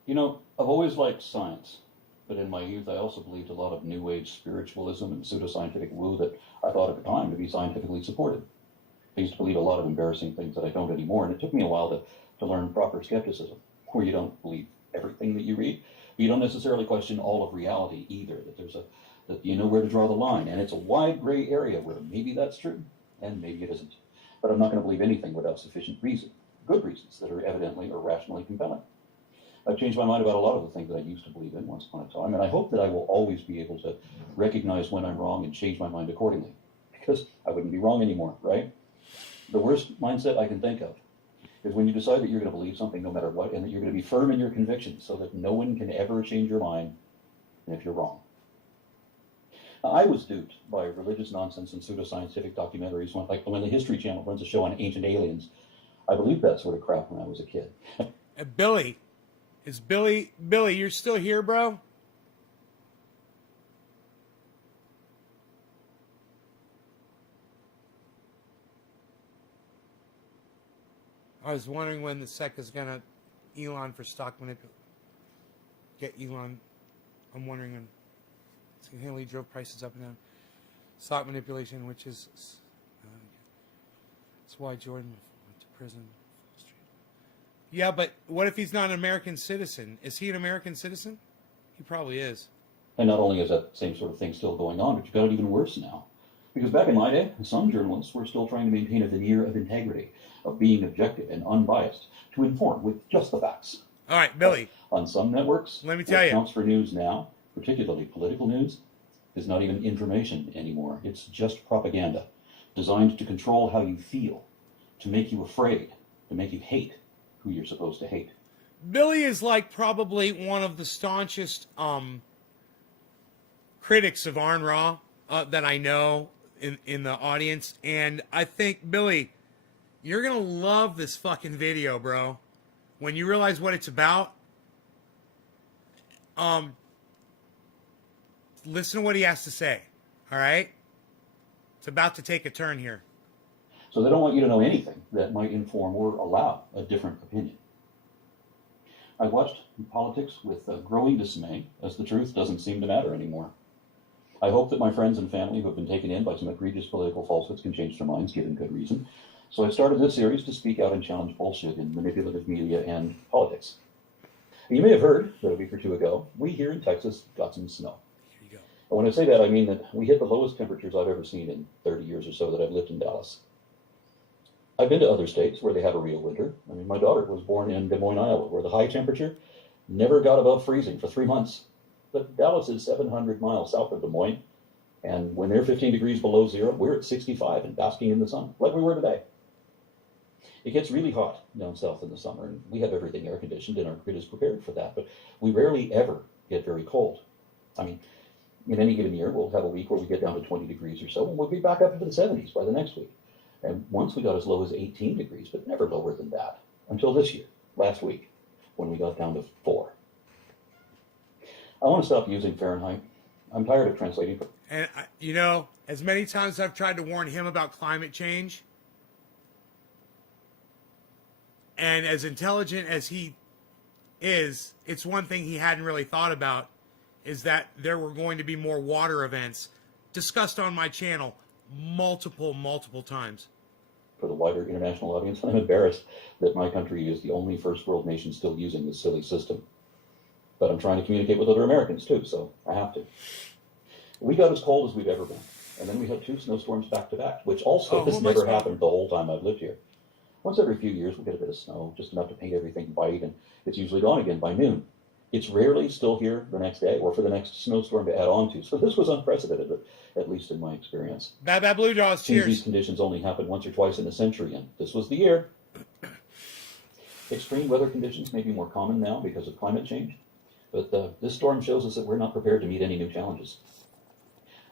You know, I've always liked science, but in my youth I also believed a lot of New Age spiritualism and pseudoscientific woo that I thought at the time to be scientifically supported. I used to believe a lot of embarrassing things that I don't anymore, and it took me a while to learn proper skepticism, where you don't believe everything that you read, but you don't necessarily question all of reality either, that you know where to draw the line, and it's a wide gray area where maybe that's true, and maybe it isn't. But I'm not going to believe anything without sufficient reason, good reasons that are evidently or rationally compelling. I've changed my mind about a lot of the things that I used to believe in once upon a time, and I hope that I will always be able to recognize when I'm wrong and change my mind accordingly, because I wouldn't be wrong anymore, right? The worst mindset I can think of is when you decide that you're going to believe something no matter what, and that you're going to be firm in your convictions so that no one can ever change your mind if you're wrong. I was duped by religious nonsense and pseudoscientific documentaries, like when the History Channel runs a show on ancient aliens. I believed that sort of crap when I was a kid. Billy, Billy, you're still here, bro? I was wondering when the SEC is gonna Elon for stock manipulation. Get Elon. I'm wondering when Haley drove prices up and down. Stock manipulation, which is that's why Jordan went to prison. Yeah, but what if he's not an American citizen? Is he an American citizen? He probably is. And not only is that same sort of thing still going on, but you've got it even worse now. Because back in my day, some journalists were still trying to maintain a veneer of integrity, of being objective and unbiased, to inform with just the facts. All right, Billy. But on some networks, let me tell what you, counts for news now, particularly political news, is not even information anymore. It's just propaganda, designed to control how you feel, to make you afraid, to make you hate who you're supposed to hate. Billy is like probably one of the staunchest critics of Arn Ra that I know in the audience, and I think, Billy, you're gonna love this fucking video, bro. When you realize what it's about, listen to what he has to say. All right, it's about to take a turn here. So they don't want you to know anything that might inform or allow a different opinion. I watched politics with growing dismay, as the truth doesn't seem to matter anymore. I hope that my friends and family who have been taken in by some egregious political falsehoods can change their minds, given good reason. So I started this series to speak out and challenge bullshit in manipulative media and politics. And you may have heard that a week or two ago, we here in Texas got some snow. Here you go. And when I say that, I mean that we hit the lowest temperatures I've ever seen in 30 years or so that I've lived in Dallas. I've been to other states where they have a real winter. I mean, my daughter was born in Des Moines, Iowa, where the high temperature never got above freezing for 3 months. But Dallas is 700 miles south of Des Moines, and when they're 15 degrees below zero, we're at 65 and basking in the sun, like we were today. It gets really hot down south in the summer, and we have everything air conditioned, and our grid is prepared for that, but we rarely ever get very cold. I mean, in any given year, we'll have a week where we get down to 20 degrees or so, and we'll be back up into the 70s by the next week. And once we got as low as 18 degrees, but never lower than that, until this year, last week, when we got down to 4. I want to stop using Fahrenheit. I'm tired of translating. And, you know, as many times I've tried to warn him about climate change, and as intelligent as he is, it's one thing he hadn't really thought about, is that there were going to be more water events discussed on my channel multiple times. For the wider international audience, I'm embarrassed that my country is the only first world nation still using this silly system. But I'm trying to communicate with other Americans too, so I have to. We got as cold as we've ever been, and then we had 2 snowstorms back to back, which also has never happened the whole time I've lived here. Once every few years we get a bit of snow, just enough to paint everything white, and it's usually gone again by noon. It's rarely still here the next day or for the next snowstorm to add on to, so this was unprecedented, at least in my experience. Bad Blue Jaws, cheers. These conditions only happen once or twice in a century, and this was the year. Extreme weather conditions may be more common now because of climate change, but this storm shows us that we're not prepared to meet any new challenges.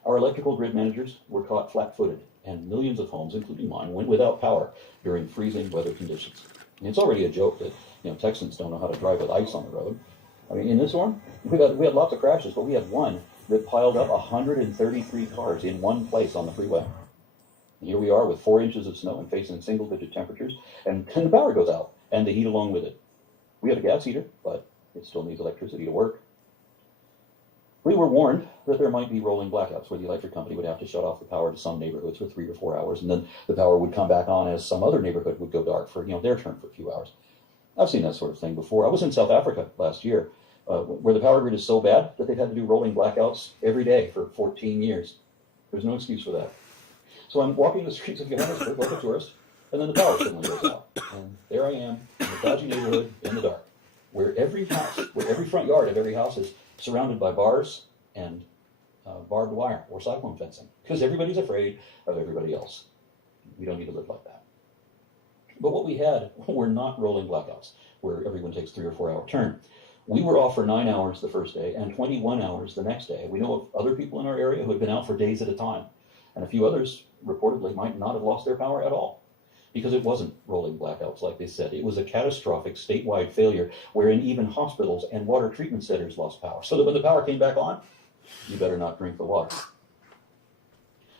Our electrical grid managers were caught flat-footed, and millions of homes, including mine, went without power during freezing weather conditions. And it's already a joke that Texans don't know how to drive with ice on the road. I mean, in this storm, we had lots of crashes, but we had one that piled up 133 cars in one place on the freeway. Here we are with 4 inches of snow and facing single-digit temperatures, and the power goes out, and the heat along with it. We have a gas heater, but it still needs electricity to work. We were warned that there might be rolling blackouts where the electric company would have to shut off the power to some neighborhoods for 3 or 4 hours, and then the power would come back on as some other neighborhood would go dark for their turn for a few hours. I've seen that sort of thing before. I was in South Africa last year, where the power grid is so bad that they've had to do rolling blackouts every day for 14 years. There's no excuse for that. So I'm walking the streets of Johannesburg like a tourist, and then the power suddenly goes out. And there I am, in a dodgy neighborhood, in the dark. where every front yard of every house is surrounded by bars and barbed wire or cyclone fencing, because everybody's afraid of everybody else. We don't need to live like that. But what we had were not rolling blackouts, where everyone takes 3 or 4 hour turn. We were off for 9 hours the first day and 21 hours the next day. We know of other people in our area who had been out for days at a time, and a few others reportedly might not have lost their power at all, because it wasn't rolling blackouts like they said. It was a catastrophic statewide failure wherein even hospitals and water treatment centers lost power, so that when the power came back on, you better not drink the water.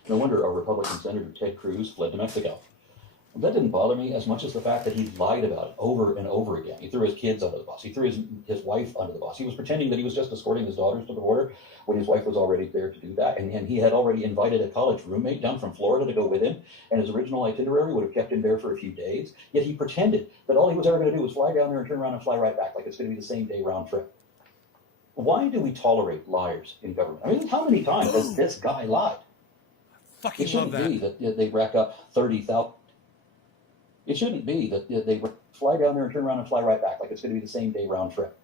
No wonder our Republican Senator Ted Cruz fled to Mexico. That didn't bother me as much as the fact that he lied about it over and over again. He threw his kids under the bus. He threw his wife under the bus. He was pretending that he was just escorting his daughters to the border when his wife was already there to do that. And he had already invited a college roommate down from Florida to go with him. And his original itinerary would have kept him there for a few days. Yet he pretended that all he was ever going to do was fly down there and turn around and fly right back, like it's going to be the same day round trip. Why do we tolerate liars in government? I mean, how many times has this guy lied? Fucking It shouldn't love that. be that they rack up 30,000. It shouldn't be that they fly down there and turn around and fly right back, like it's going to be the same day round trip.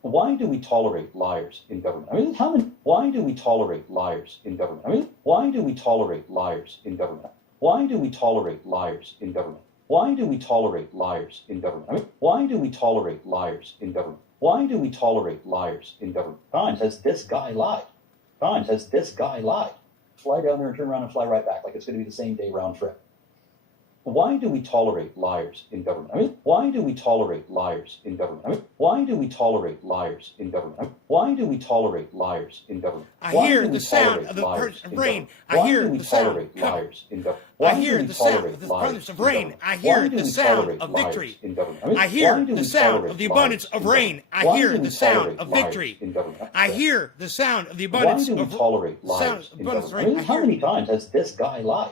Why do we tolerate liars in government? I mean, why do we tolerate liars in government? I mean, why do we tolerate liars in government? Why do we tolerate liars in government? Why do we tolerate liars in government? I mean, why do we tolerate liars in government? Why do we tolerate liars in government? Times has this guy lied. Times has this guy lied. Fly down there and turn around and fly right back, like it's going to be the same day round trip. Why do we tolerate liars in government? I mean, why do we tolerate liars in government? I mean, why do we tolerate liars in government? I mean, why do we tolerate liars in government? I hear the sound of the rain. I hear the sound of liars in government. I hear the sound of the abundance of rain. I hear the sound of victory. I hear the sound of the abundance of rain. I hear the sound of victory. I hear the sound of the abundance of rain. How many times has this guy lied?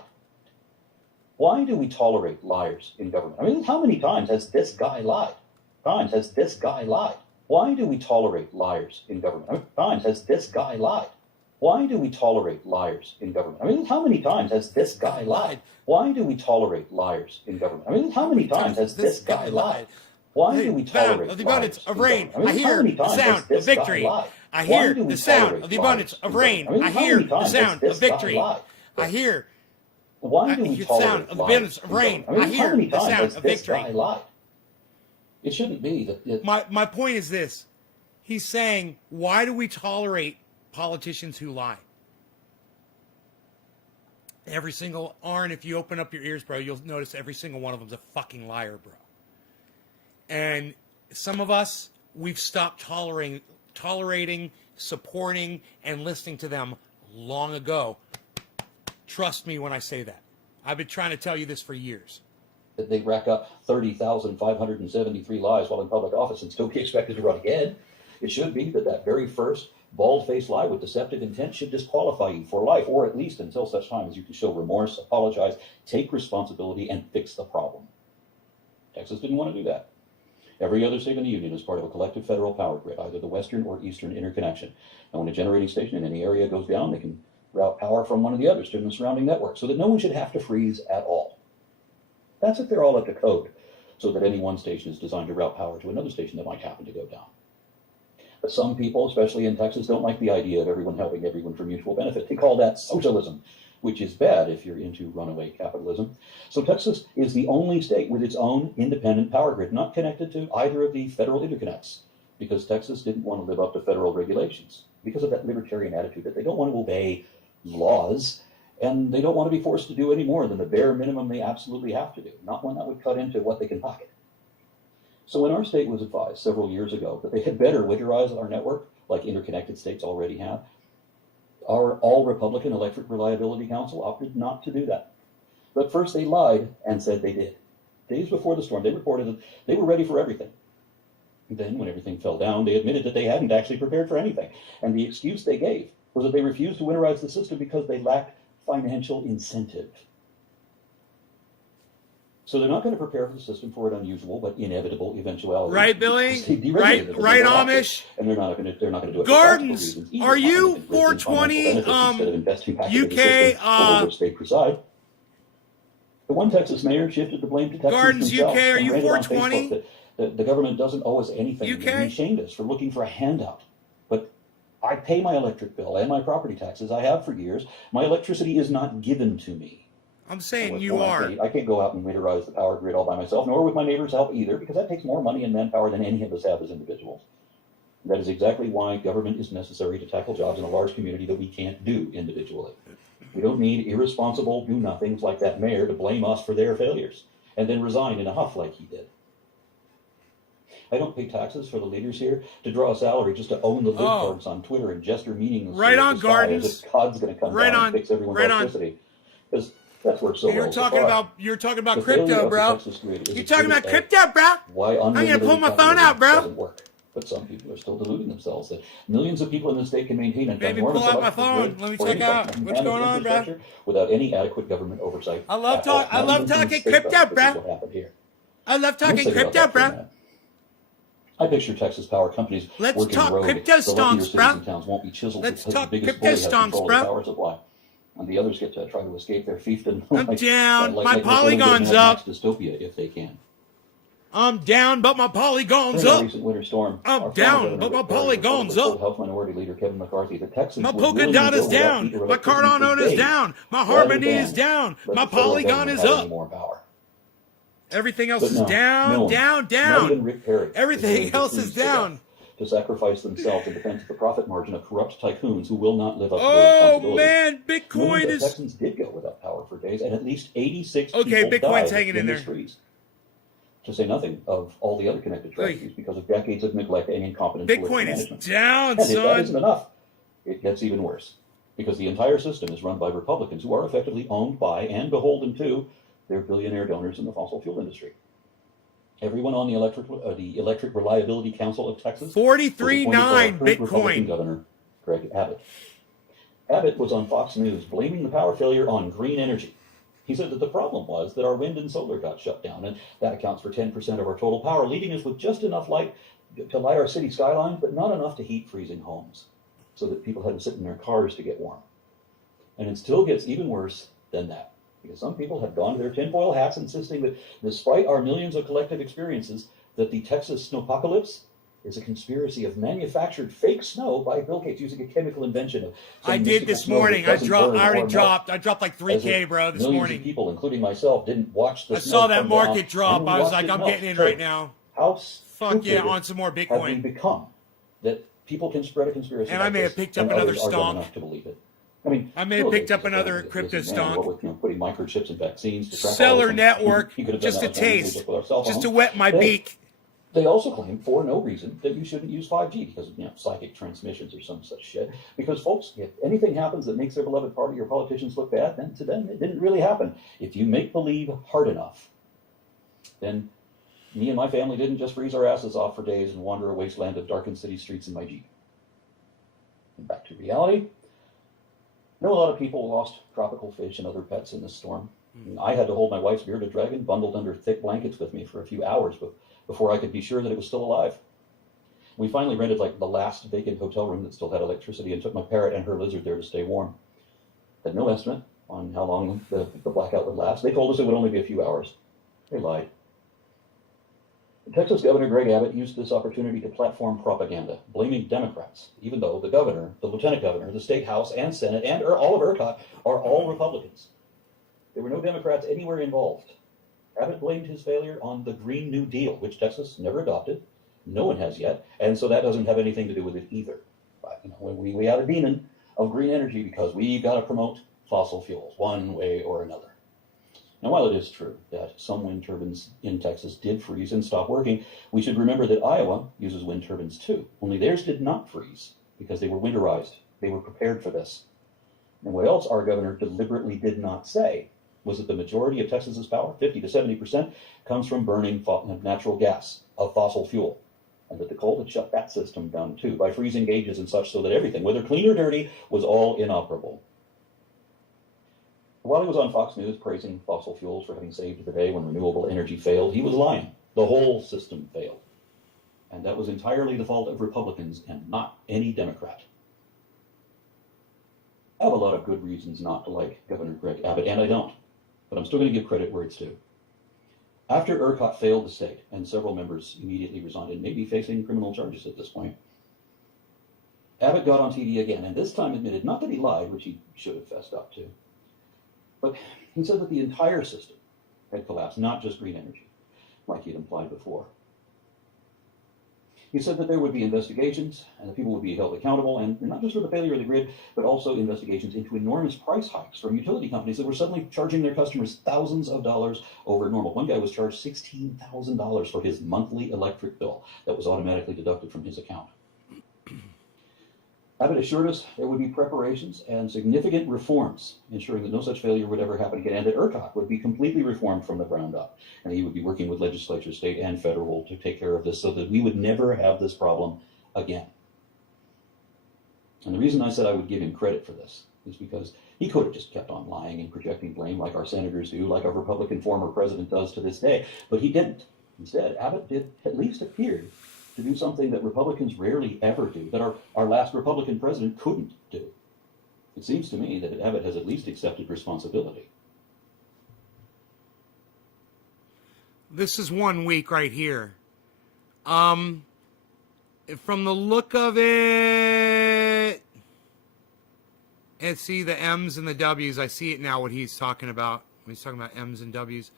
Why do we tolerate liars in government? I mean, how many times has this guy lied? Times has this guy lied? Why do we tolerate liars in government? I mean, times has this guy lied? Why do we tolerate liars in government? I mean, how many times has this guy lied? Why do we tolerate liars in government? I mean, how many times has this guy lied? Why do we tolerate of the abundance of rain? I hear the sound of victory. I hear the sound of the abundance of rain. I hear the sound of victory. I hear. Why do we the sound of the abundance of rain. I hear the sound of victory. It shouldn't be that. My point is this. He's saying, why do we tolerate politicians who lie? Every single, Arn, if you open up your ears, bro, you'll notice every single one of them's a fucking liar, bro. And some of us, we've stopped tolerating, supporting, and listening to them long ago. Trust me when I say that. I've been trying to tell you this for years. That they rack up 30,573 lies while in public office and still be expected to run again. It should be that very first bald-faced lie with deceptive intent should disqualify you for life, or at least until such time as you can show remorse, apologize, take responsibility, and fix the problem. Texas didn't want to do that. Every other state in the union is part of a collective federal power grid, either the western or eastern interconnection. And when a generating station in any area goes down, they can route power from one of the others to the surrounding network so that no one should have to freeze at all. That's if they're all up to code, so that any one station is designed to route power to another station that might happen to go down. But some people, especially in Texas, don't like the idea of everyone helping everyone for mutual benefit. They call that socialism, which is bad if you're into runaway capitalism. So Texas is the only state with its own independent power grid, not connected to either of the federal interconnects, because Texas didn't want to live up to federal regulations, because of that libertarian attitude that they don't want to obey laws, and they don't want to be forced to do any more than the bare minimum they absolutely have to do, not one that would cut into what they can pocket. So when our state was advised several years ago that they had better winterize our network, like interconnected states already have, our all-Republican Electric Reliability Council opted not to do that. But first they lied and said they did. Days before the storm, they reported that they were ready for everything. Then, when everything fell down, they admitted that they hadn't actually prepared for anything. And the excuse they gave was that they refused to winterize the system because they lacked financial incentive. So they're not going to prepare for the system for an unusual but inevitable eventuality. Right, Billy? Right, Amish? And they're not going to do it. Gardens, are you 420 UK which they preside. The one Texas mayor shifted the blame to Texas Gardens himself UK, are and you ranted on 420? Facebook The government doesn't owe us anything. UK? He shamed us for looking for a handout. But I pay my electric bill and my property taxes. I have for years. My electricity is not given to me. I'm saying So you are. I can't go out and winterize the power grid all by myself, nor with my neighbor's help either, because that takes more money and manpower than any of us have as individuals. That is exactly why government is necessary to tackle jobs in a large community that we can't do individually. We don't need irresponsible do-nothings like that mayor to blame us for their failures and then resign in a huff like he did. I don't pay taxes for the leaders here to draw a salary just to own the libtards on Twitter and gesture meaninglessly. Right on, Gardens. As if God's going to come down and fix everyone's electricity. Because that's worked so well. You're talking about crypto, bro. You're talking about crypto, bro. Why I'm gonna pull my phone out, bro. Doesn't work. But some people are still deluding themselves that millions of people in the state can maintain an Maybe enormous pull out my electrical phone. grid Let me for check any out function what's and going on, bro. infrastructure without any adequate government oversight. I love talking crypto, bro. I love talking crypto, bro. I picture Texas power companies Let's working talk road. crypto The wealthier stonks, cities bro. and towns won't be chiseled Let's because talk the biggest crypto bully has stonks, control bro. of the power supply. And the others get to try to escape their fiefdom. I'm down. My like polygon's up. Dystopia if they can. I'm down, but my polygon's During up. a recent winter storm, I'm down, but my polygon's up. House Minority Leader Kevin McCarthy, the Texans My would polka willingly dot is go without down. heat or My electricity Cardano for is days, down. My rather Harmony than is down. let My the federal polygon government is have up. any more power. Everything else But is no, down, no one, down, not even down. Rick Perry, Everything is else willing is to freeze to down. death to sacrifice themselves in defense of the profit margin of corrupt tycoons who will not live up to their Oh responsibilities. man, Bitcoin Millions of is. Texans did go without power for days, and at least 86 Okay, people Bitcoin's died hanging in the there. streets. To say nothing of all the other connected tragedies because of decades of neglect and incompetence. Bitcoin is down, and if that son. isn't enough, it gets even worse because the entire system is run by Republicans who are effectively owned by and beholden to their billionaire donors in the fossil fuel industry. Everyone on the Electric Reliability Council of Texas 43.9 Republican Bitcoin. Governor Greg Abbott. Abbott was on Fox News blaming the power failure on green energy. He said that the problem was that our wind and solar got shut down, and that accounts for 10% of our total power, leaving us with just enough light to light our city skyline, but not enough to heat freezing homes, so that people had to sit in their cars to get warm. And it still gets even worse than that, because some people have gone to their tinfoil hats insisting that despite our millions of collective experiences, that the Texas snowpocalypse is a conspiracy of manufactured fake snow by Bill Gates using a chemical invention of I did this morning. I already dropped like 3K, bro, this morning. People, including myself, didn't watch the I saw that market drop. I was like, I'm getting in right now. How Fuck yeah, on some more have we Bitcoin. become that people can spread a conspiracy? And like I may have this, picked up and another others are dumb stomp. enough to believe it. I mean, I may have Bill picked Gates up is a another busy crypto man, stomp. what with, putting microchips and vaccines to track all Seller of them. network, He could have done just a that organically taste, with our cell just to phones. wet my beak. They also claim, for no reason, that you shouldn't use 5G because of psychic transmissions or some such shit. Because, folks, if anything happens that makes their beloved party or politicians look bad, then to them it didn't really happen. If you make believe hard enough, then me and my family didn't just freeze our asses off for days and wander a wasteland of darkened city streets in my Jeep. And back to reality. I know a lot of people lost tropical fish and other pets in this storm. I had to hold my wife's bearded dragon bundled under thick blankets with me for a few hours before I could be sure that it was still alive. We finally rented like the last vacant hotel room that still had electricity and took my parrot and her lizard there to stay warm. Had no estimate on how long the blackout would last. They told us it would only be a few hours. They lied. Texas Governor Greg Abbott used this opportunity to platform propaganda, blaming Democrats, even though the governor, the lieutenant governor, the state house and Senate, and all of ERCOT are all Republicans. There were no Democrats anywhere involved. Abbott blamed his failure on the Green New Deal, which Texas never adopted. No one has yet, and so that doesn't have anything to do with it either. But we have a demon of green energy because we've got to promote fossil fuels one way or another. Now, while it is true that some wind turbines in Texas did freeze and stop working, we should remember that Iowa uses wind turbines too, only theirs did not freeze because they were winterized. They were prepared for this. And what else our governor deliberately did not say was that the majority of Texas's power, 50 to 70%, comes from burning natural gas, of fossil fuel. And that the cold had shut that system down too by freezing gauges and such so that everything, whether clean or dirty, was all inoperable. While he was on Fox News praising fossil fuels for having saved the day when renewable energy failed, he was lying. The whole system failed. And that was entirely the fault of Republicans and not any Democrat. I have a lot of good reasons not to like Governor Greg Abbott, and I don't. But I'm still going to give credit where it's due. After ERCOT failed the state, and several members immediately resigned and may be facing criminal charges at this point, Abbott got on TV again, and this time admitted not that he lied, which he should have fessed up to, but he said that the entire system had collapsed, not just green energy, like he'd implied before. He said that there would be investigations and that people would be held accountable, and not just for the failure of the grid, but also investigations into enormous price hikes from utility companies that were suddenly charging their customers thousands of dollars over normal. One guy was charged $16,000 for his monthly electric bill that was automatically deducted from his account. Abbott assured us there would be preparations and significant reforms, ensuring that no such failure would ever happen again, and that ERCOT would be completely reformed from the ground up. And he would be working with legislatures, state and federal, to take care of this so that we would never have this problem again. And the reason I said I would give him credit for this is because he could have just kept on lying and projecting blame like our senators do, like our Republican former president does to this day, but he didn't. Instead, Abbott did at least appear to do something that Republicans rarely ever do, that our last Republican president couldn't do. It seems to me that Abbott has at least accepted responsibility. This is 1 week right here. From the look of it, and see the M's and the W's. I see it now, what he's talking about. When he's talking about M's and W's.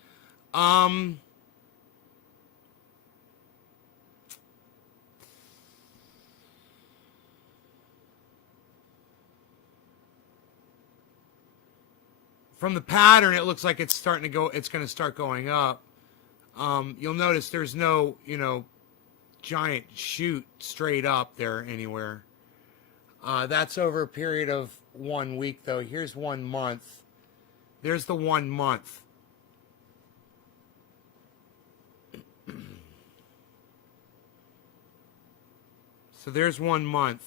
From the pattern, it looks like it's starting to go. It's going to start going up. You'll notice there's no, giant shoot straight up there anywhere. That's over a period of 1 week, though. Here's 1 month. There's the 1 month. So there's 1 month.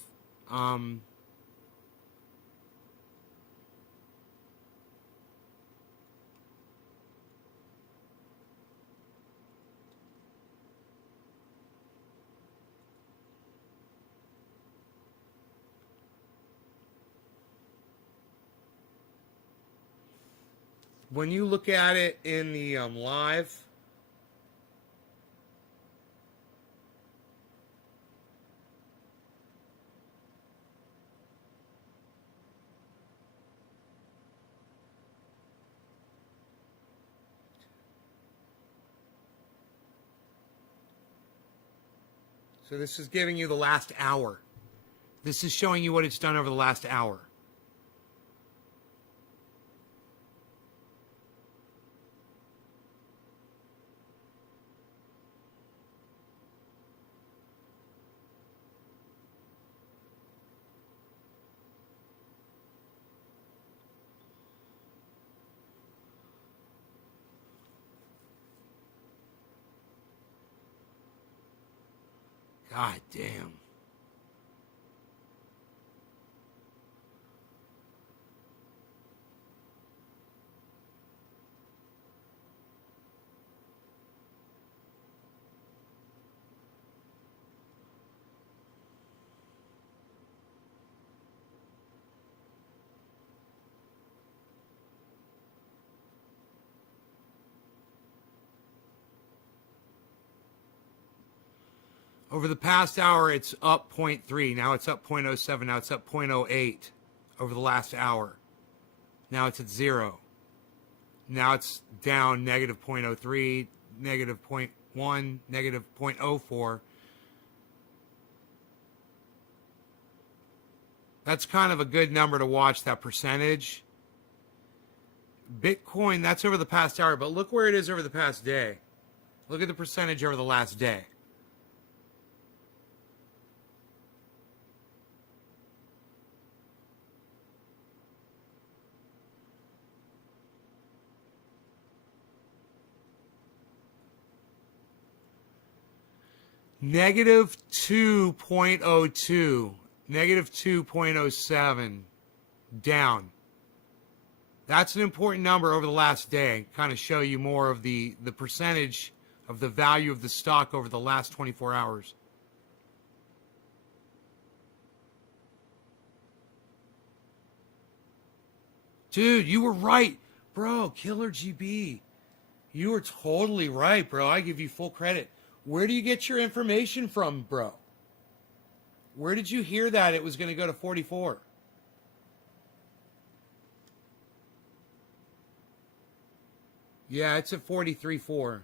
When you look at it in the live, so this is giving you the last hour. This is showing you what it's done over the last hour. God damn. Over the past hour, it's up 0.3. Now it's up 0.07. Now it's up 0.08 over the last hour. Now it's at 0. Now it's down negative 0.03, negative 0.1, negative 0.04. That's kind of a good number to watch, that percentage. Bitcoin, that's over the past hour, but look where it is over the past day. Look at the percentage over the last day. Negative 2.02, negative 2.07, down. That's an important number over the last day. Kind of show you more of the percentage of the value of the stock over the last 24 hours. Dude, you were right. Bro, Killer GB. You were totally right, bro. I give you full credit. Where do you get your information from, bro? Where did you hear that it was going to go to 44? Yeah, it's at 43.4.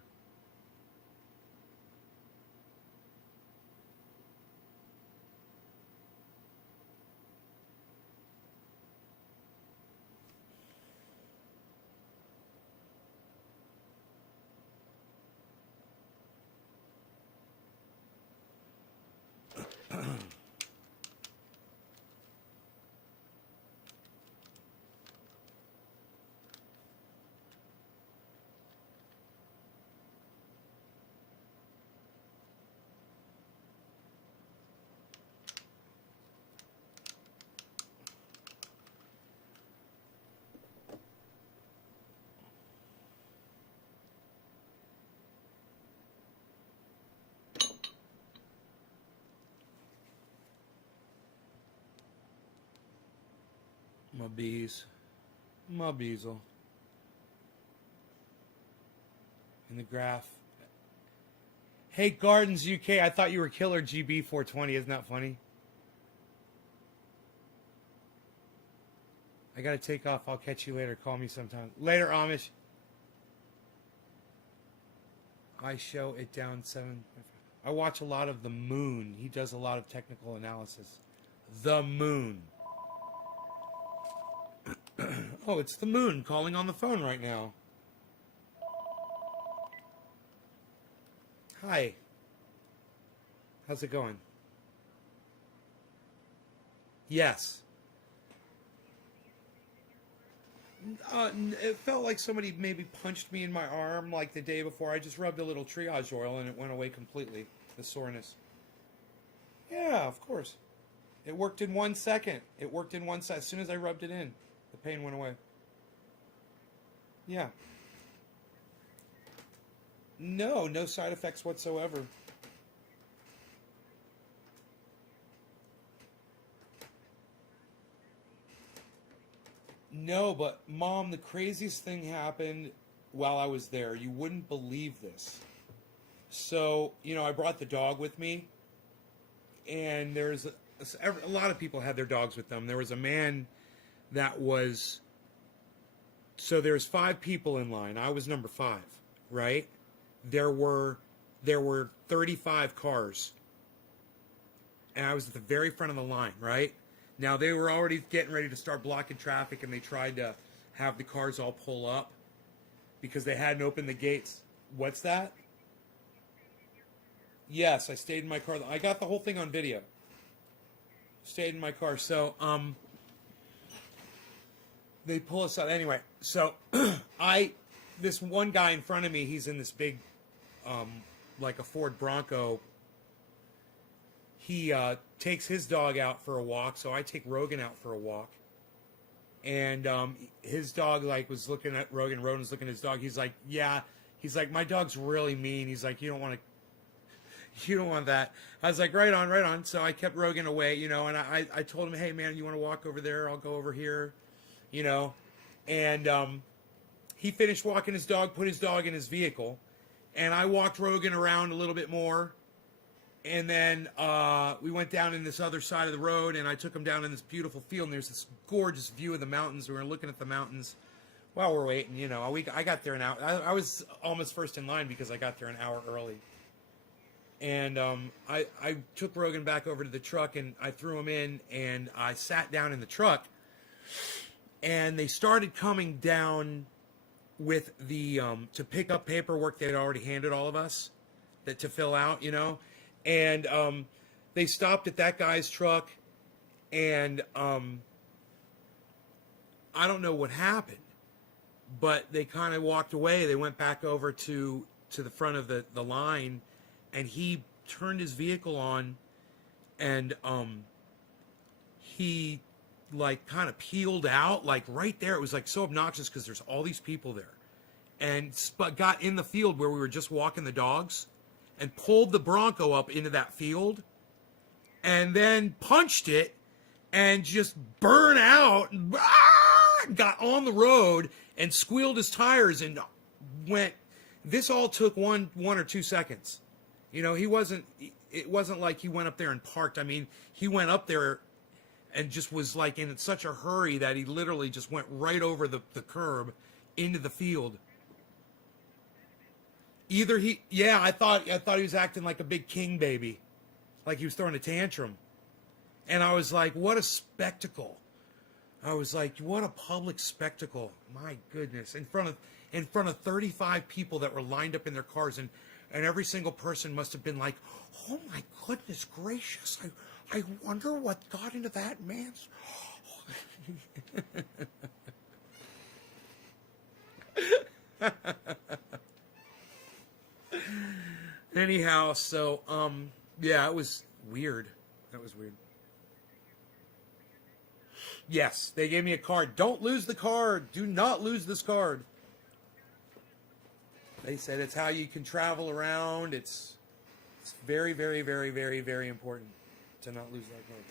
My bees. My beesel. In the graph. Hey, Gardens UK, I thought you were Killer GB420. Isn't that funny? I gotta take off. I'll catch you later. Call me sometime. Later, Amish. I show it down 7. I watch a lot of The Moon. He does a lot of technical analysis. The Moon. Oh, it's the Moon calling on the phone right now. Hi. How's it going? Yes. It felt like somebody maybe punched me in my arm like the day before. I just rubbed a little triage oil and it went away completely, the soreness. Yeah, of course. It worked in 1 second. It worked in 1 second. As soon as I rubbed it in, the pain went away. Yeah. No side effects whatsoever. No, but Mom, the craziest thing happened while I was there. You wouldn't believe this. So, I brought the dog with me, and there's a lot of people had their dogs with them. There was a man that was, so there's 5 people in line. I was number 5, right? There were 35 cars, and I was at the very front of the line, right? Now, they were already getting ready to start blocking traffic, and they tried to have the cars all pull up because they hadn't opened the gates. What's that? Yes, I stayed in my car. I got the whole thing on video. Stayed in my car. So, they pull us out. Anyway, so this one guy in front of me, he's in this big, like a Ford Bronco. He takes his dog out for a walk, so I take Rogan out for a walk. And his dog was looking at Rogan. Rogan was looking at his dog. He's like, yeah. He's like, my dog's really mean. He's like, you don't want that. I was like, right on. So I kept Rogan away, and I told him, hey man, you want to walk over there? I'll go over here, And he finished walking his dog, put his dog in his vehicle, and I walked Rogan around a little bit more. And then we went down in this other side of the road, and I took him down in this beautiful field, and there's this gorgeous view of the mountains. We were looking at the mountains while we're waiting, I got there an hour. I was almost first in line because I got there an hour early. And I took Rogan back over to the truck, and I threw him in, and I sat down in the truck. And they started coming down with the to pick up paperwork they had already handed all of us to fill out, And they stopped at that guy's truck, and I don't know what happened, but they kind of walked away. They went back over to the front of the line, and he turned his vehicle on, and he kind of peeled out right there. It was so obnoxious because there's all these people there, and got in the field where we were just walking the dogs, and pulled the Bronco up into that field, and then punched it, and just burned out, got on the road, and squealed his tires, and went This all took one or 2 seconds. You know, it wasn't like he went up there and parked. I mean, he went up there and just was like in such a hurry that he literally just went right over the curb into the field. I thought he was acting like a big king baby, like he was throwing a tantrum. And I was like, what a spectacle. I was like, what a public spectacle. My goodness. In front of 35 people that were lined up in their cars, and every single person must have been like, oh my goodness gracious. I wonder what got into that man's. Anyhow, so yeah, it was weird. That was weird. Yes, they gave me a card. Don't lose the card. Do not lose this card. They said it's how you can travel around. It's very, very, very, very, very important to not lose that card.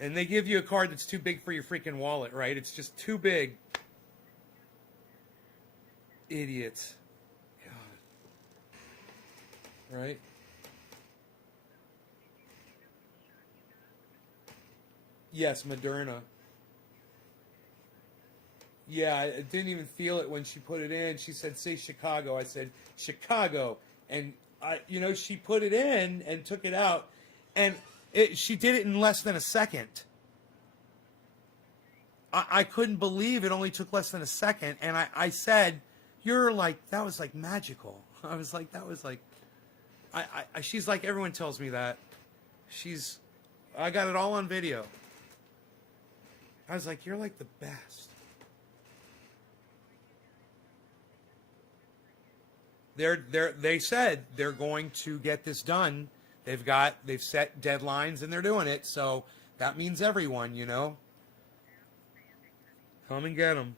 And they give you a card that's too big for your freaking wallet, right? It's just too big. Idiots. God. Right? Yes, Moderna. Yeah, I didn't even feel it when she put it in. She said, say Chicago. I said, Chicago. And, she put it in and took it out. And she did it in less than a second. I couldn't believe it only took less than a second. And I said, that was like magical. I was like, that was like, she's like, everyone tells me that. I got it all on video. I was like, you're like the best. They said they're going to get this done. They've set deadlines and they're doing it. So that means everyone, come and get them.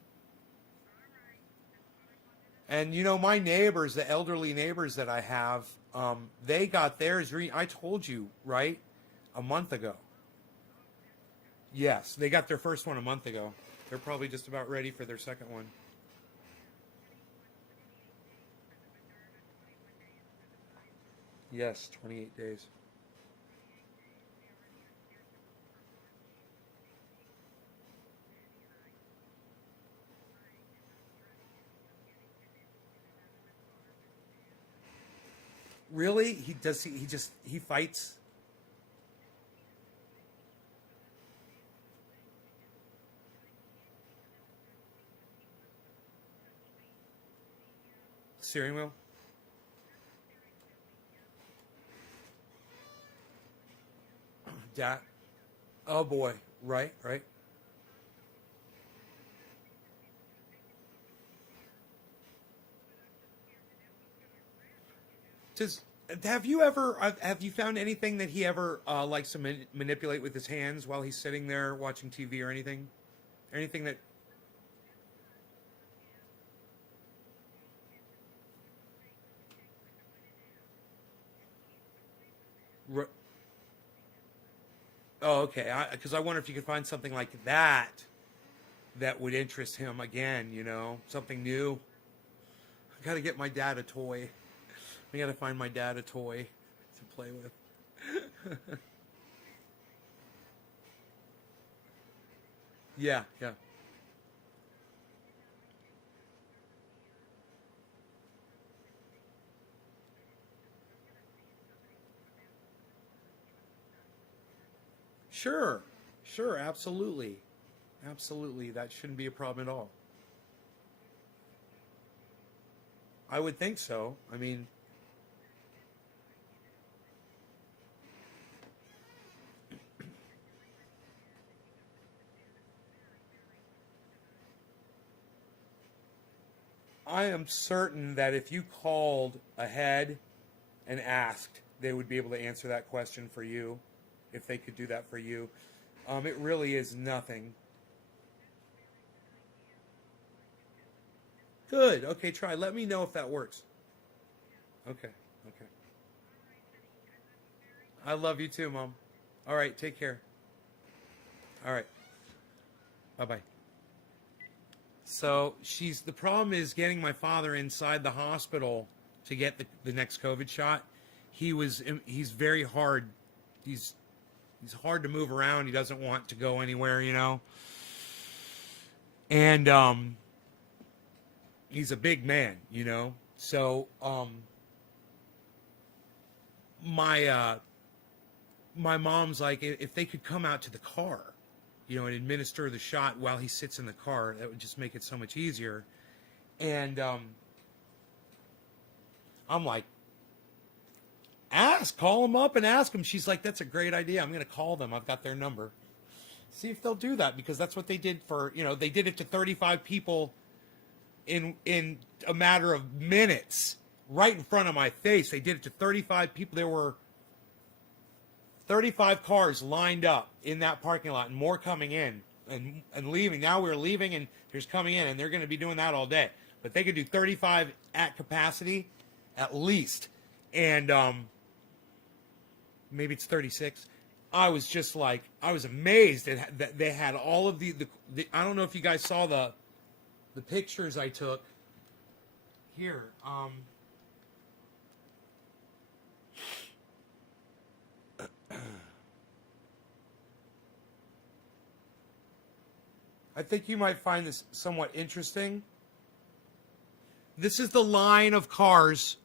And my neighbors, the elderly neighbors that I have, they got theirs. I told you, right? A month ago. Yes, they got their first one a month ago. They're probably just about ready for their second one. Yes, 28 days. Really? He fights? Steering wheel? Oh boy. Right. Have you found anything that he ever likes to manipulate with his hands while he's sitting there watching TV or anything? Anything that... Oh, okay. Because I wonder if you could find something like that would interest him again, something new. I got to get my dad a toy. I got to find my dad a toy to play with. Yeah. Sure, absolutely. Absolutely, that shouldn't be a problem at all. I would think so. I mean, I am certain that if you called ahead and asked, they would be able to answer that question for you, if they could do that for you. It really is nothing. Good. Okay, try. Let me know if that works. Okay. I love you too, Mom. All right, take care. All right. Bye-bye. So the problem is getting my father inside the hospital to get the next COVID shot. He's very hard. He's hard to move around. He doesn't want to go anywhere, you know. And he's a big man, you know. So my mom's like, if they could come out to the car, you know, and administer the shot while he sits in the car, that would just make it so much easier. And I'm like, call them up and ask them. She's like, that's a great idea. I'm going to call them. I've got their number. See if they'll do that, because that's what they did for, you know, they did it to 35 people in a matter of minutes, right in front of my face. They did it to 35 people. There were 35 cars lined up in that parking lot, and more coming in and leaving. Now we're leaving, and there's coming in, and they're going to be doing that all day. But they could do 35 at capacity, at least. And maybe it's 36. I was just like, I was amazed that they had all of the I don't know if you guys saw the pictures I took here. I think you might find this somewhat interesting. This is the line of cars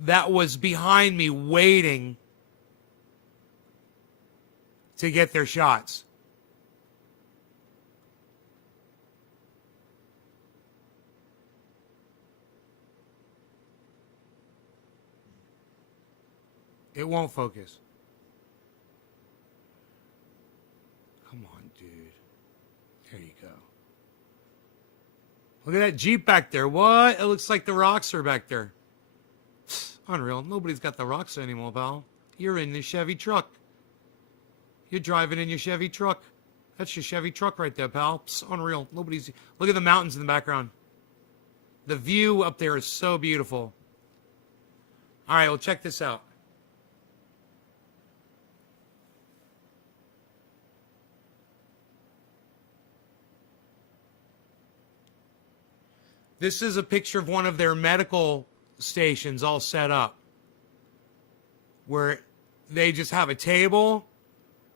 that was behind me waiting to get their shots. It won't focus. Come on, dude. There you go. Look at that Jeep back there. What? It looks like the Roxor back there. Unreal. Nobody's got the Roxor anymore, pal. You're in the Chevy truck. You're driving in your Chevy truck. That's your Chevy truck right there, pal. Psst, unreal. Nobody's... Look at the mountains in the background. The view up there is so beautiful. All right, well, check this out. This is a picture of one of their medical stations all set up, where they just have a table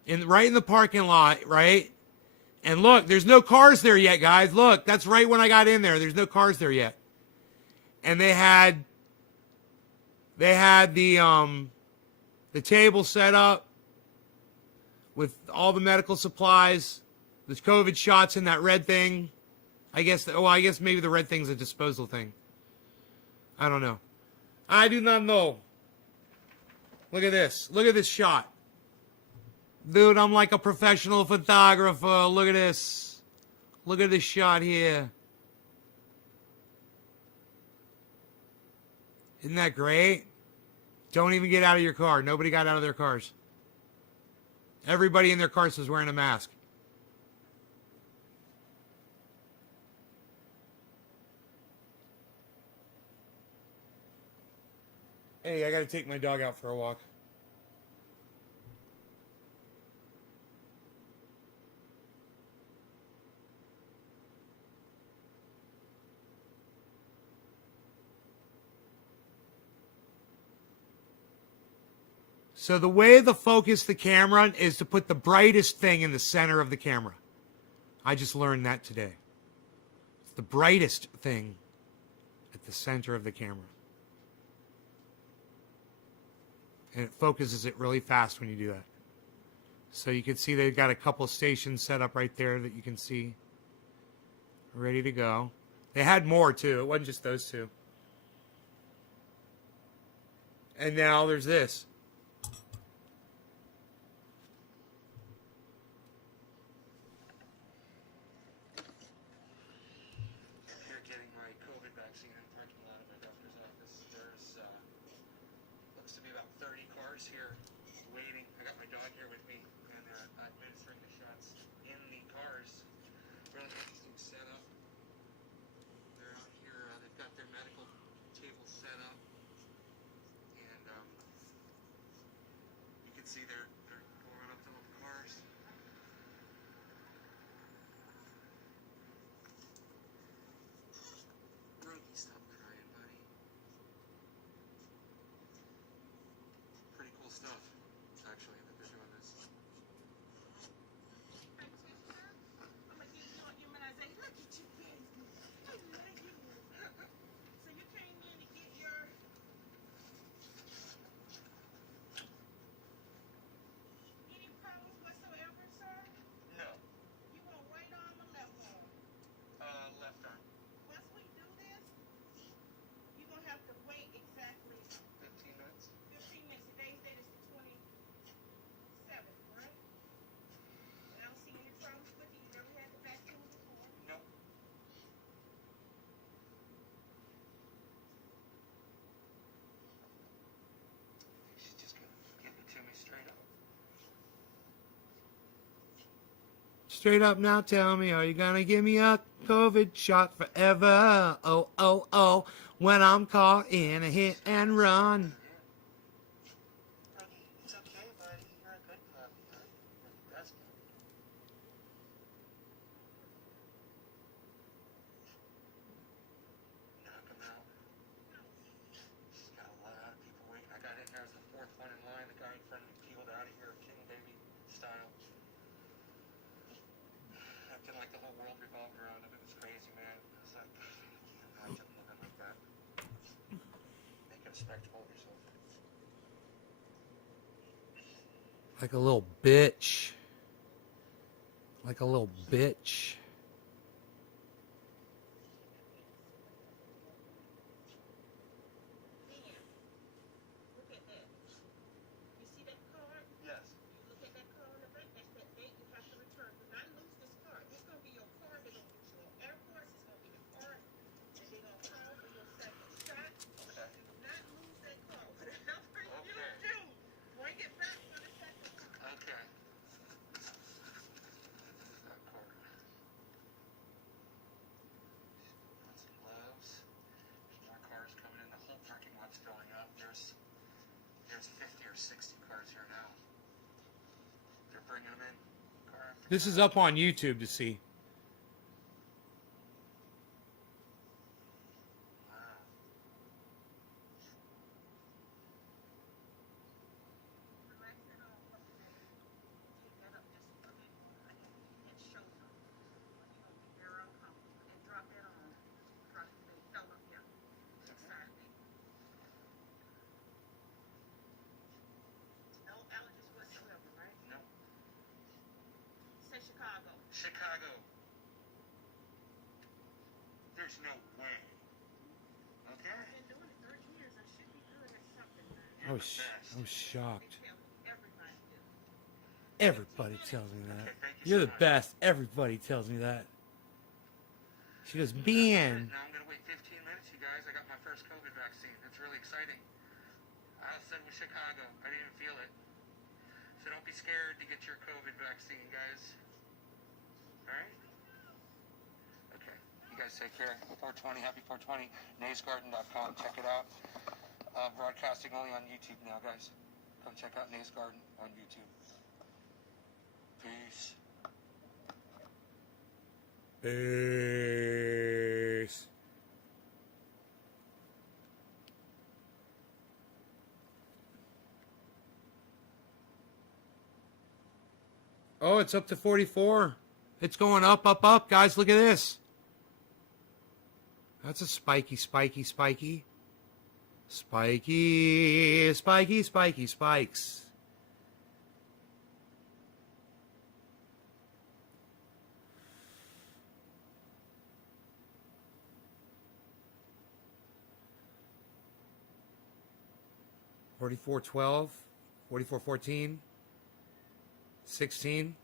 right in the parking lot, right? And look, there's no cars there yet, guys. Look, that's right when I got in there. There's no cars there yet. And they had the table set up with all the medical supplies, the COVID shots in that red thing. I guess maybe the red thing's a disposal thing. I don't know. I do not know. Look at this. Look at this shot. Dude, I'm like a professional photographer. Look at this. Look at this shot here. Isn't that great? Don't even get out of your car. Nobody got out of their cars. Everybody in their cars was wearing a mask. Hey, I gotta take my dog out for a walk. So the way to focus the camera is to put the brightest thing in the center of the camera. I just learned that today. It's the brightest thing at the center of the camera. And it focuses it really fast when you do that. So you can see they've got a couple of stations set up right there that you can see. Ready to go. They had more too. It wasn't just those two. And now there's this. Here getting my COVID vaccine in the parking lot of my doctor's office. There's looks to be about 30 cars here waiting. I got my dog here with me, and administering the shots in the cars. Really interesting setup. They're out here. They've got their medical table set up, and you can see they're going up to all the cars. Straight up now, tell me, are you gonna give me a COVID shot forever? Oh, oh, oh, when I'm caught in a hit and run. It's okay, buddy. You're a good puppy. That's good. Knock him out. She's got a lot of people waiting. I got in there as the fourth one in line. The guy in front of me peeled out of here, king baby style. Acting like the whole world revolved around him. It was crazy, man. I was like, I can't imagine living like that. Making a spectacle of yourself. Like a little bitch. Like a little bitch. Look at that. You see that card? Yes. You look at that card on the back, that's that date you have to return. Do not lose this card. This is going to be your card. They're going to get you on airports. It's going to be the card. And they're going to call for your second shot. Okay. Do not lose that card. Whatever you Okay. do, bring it back for the second shot. Okay. That card. Got some gloves. There's more cars coming in. The whole parking lot's filling up. There's 50 or 60 cars here now. They're bringing them in. Car after This car. is up on YouTube to see. Wow. Relax it off. Take that up just a little bit more and show them. You're going to be very uncomfortable. And drop that on. Drop the leg. No, look here. Inside me. No allergies whatsoever, right? No. Say Chicago. Chicago. There's no way. Okay. I've been doing it 30 years. I should be good at something, man. I was shocked. They tell me everybody do. Everybody tells me that. Okay, thank you You're so the much. best. Everybody tells me that. She goes, man. Now I'm going to wait 15 minutes, you guys. I got my first COVID vaccine. It's really exciting. I said with Chicago. I didn't even feel it. So don't be scared to get your COVID vaccine, guys. All right? Okay. You guys take care. 420, happy 420. NaysGarden.com. Check it out. Broadcasting only on YouTube now, guys. Come check out Nays Garden on YouTube. Peace. Peace. Oh, it's up to 44. It's going up, up, up. Guys, look at this. That's a spiky, spiky, spiky. Spiky, spiky, spiky, spikes. $44.12, $44.14, 16,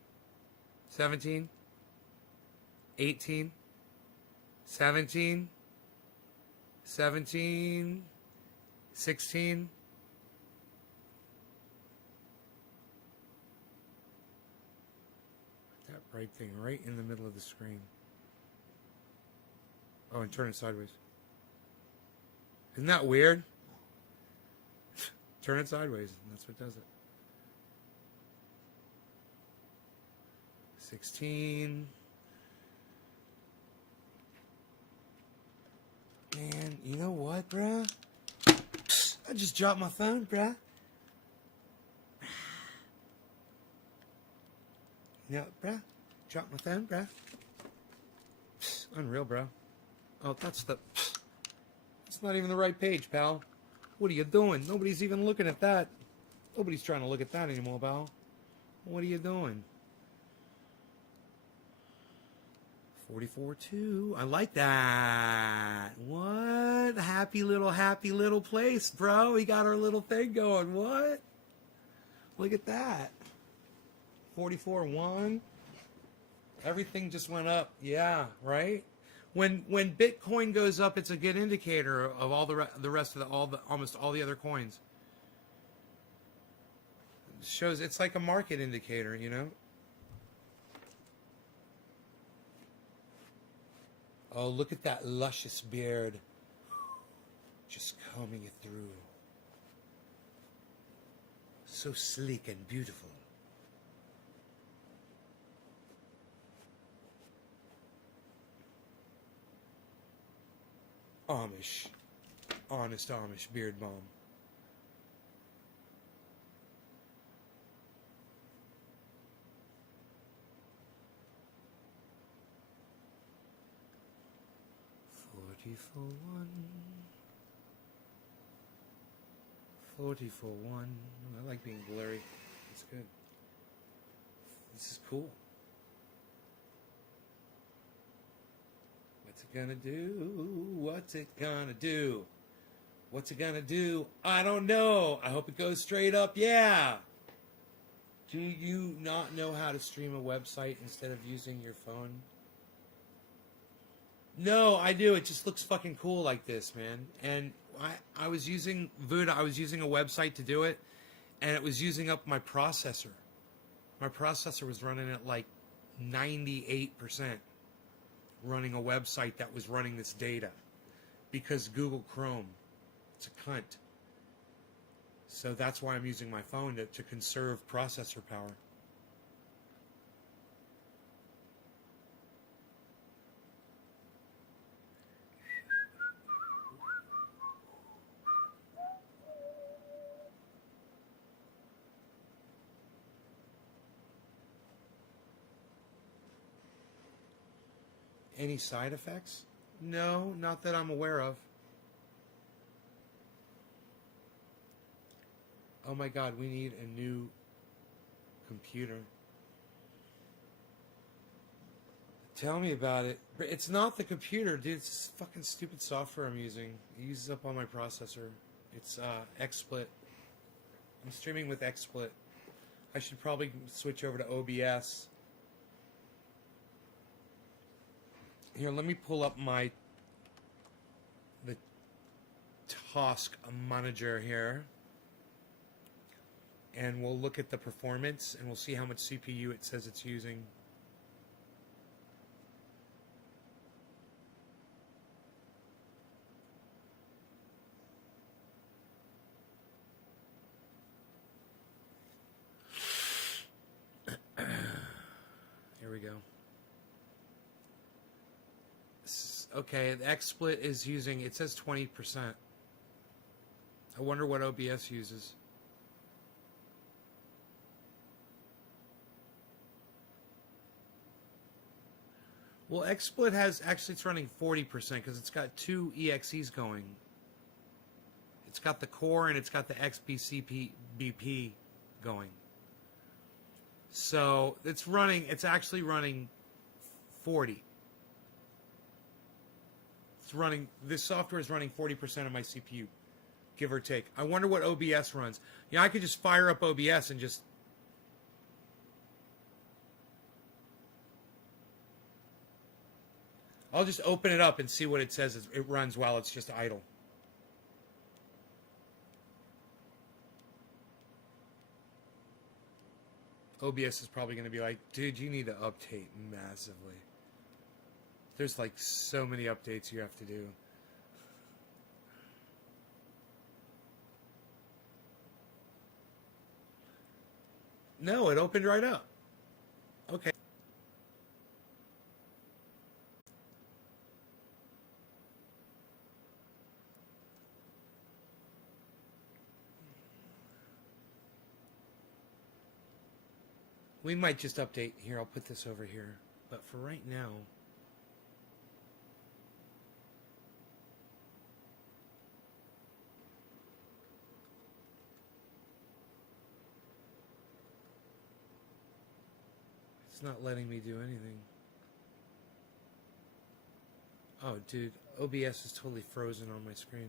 17, 18, 17, 17, 16. Put that bright thing right in the middle of the screen. Oh, and turn it sideways. Isn't that weird? Turn it sideways, and that's what does it. 16. Man, you know what, bruh? Psst, I just dropped my phone, bruh. You know, bruh? Dropped my phone, bruh. Psst, unreal, bro. Oh, that's the... Psst. That's not even the right page, pal. What are you doing? Nobody's even looking at that. Nobody's trying to look at that anymore, pal. What are you doing? 44.2. I like that. What? Happy little place, bro. We got our little thing going. What? Look at that. 44.1. Everything just went up. Yeah, right? When Bitcoin goes up, it's a good indicator of all the rest of almost all the other coins. It shows it's like a market indicator, you know. Oh, look at that luscious beard. Just combing it through. So sleek and beautiful. Amish. Honest Amish beard balm. For one. 40 for one. I like being blurry. It's good. This is cool. What's it gonna do? What's it gonna do? What's it gonna do? I don't know. I hope it goes straight up. Yeah. Do you not know how to stream a website instead of using your phone? No, I do. It just looks fucking cool like this, man. And I was using Voodoo. I was using a website to do it, and it was using up my processor. My processor was running at like 98%, running a website that was running this data, because Google Chrome, it's a cunt. So that's why I'm using my phone to conserve processor power. Any side effects? No, not that I'm aware of. Oh my god, we need a new computer. Tell me about it. It's not the computer, dude. It's this fucking stupid software I'm using. It uses up all my processor. It's XSplit. I'm streaming with XSplit. I should probably switch over to OBS. Here, let me pull up the task manager here. And we'll look at the performance and we'll see how much CPU it says it's using. Here we go. Okay, the XSplit is using, it says 20%. I wonder what OBS uses. Well, XSplit has, actually it's running 40% because it's got two EXEs going. It's got the core and it's got the XBCP going. So it's actually running 40. This software is running 40% of my CPU, give or take. I wonder what OBS runs. I could just fire up OBS and just... I'll just open it up and see what it says it runs while it's just idle. OBS is probably going to be like, dude, you need to update massively. There's like so many updates you have to do. No, it opened right up. Okay. We might just update here. I'll put this over here. But for right now... It's not letting me do anything. Oh, dude. OBS is totally frozen on my screen.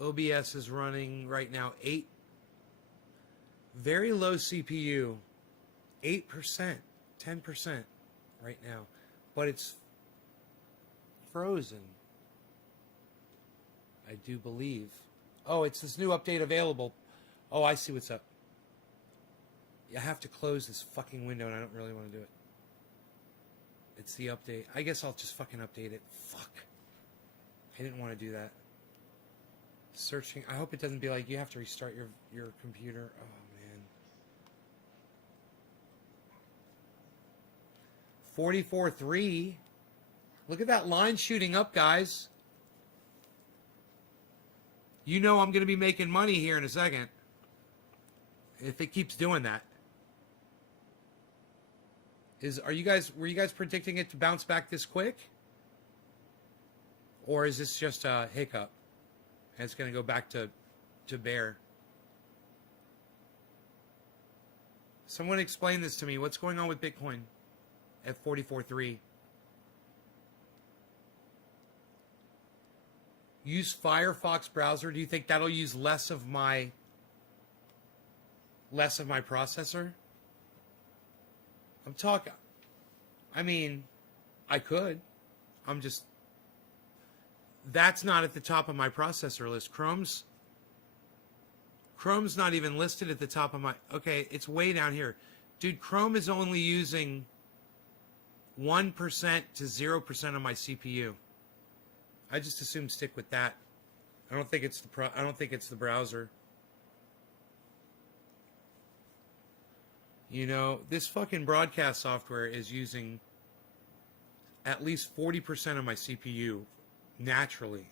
OBS is running right now 8. Very low CPU. 8%. 10% right now. But it's frozen. I do believe. Oh, it's this new update available. Oh, I see what's up. I have to close this fucking window and I don't really want to do it. It's the update. I guess I'll just fucking update it. Fuck. I didn't want to do that. Searching. I hope it doesn't be like you have to restart your computer. Oh, man. 44.3. Look at that line shooting up, guys. You know I'm going to be making money here in a second. If it keeps doing that. Were you guys predicting it to bounce back this quick? Or is this just a hiccup? And it's going to go back to bear. Someone explain this to me. What's going on with Bitcoin at 44.3? Use Firefox browser. Do you think that'll use less of my processor? I'm talking. I mean, I could. That's not at the top of my processor list. Chrome's not even listed at the top of my. Okay, it's way down here. Dude, Chrome is only using 1% to 0% of my CPU. I just assume stick with that. I don't think it's the browser. You know, this fucking broadcast software is using at least 40% of my CPU naturally.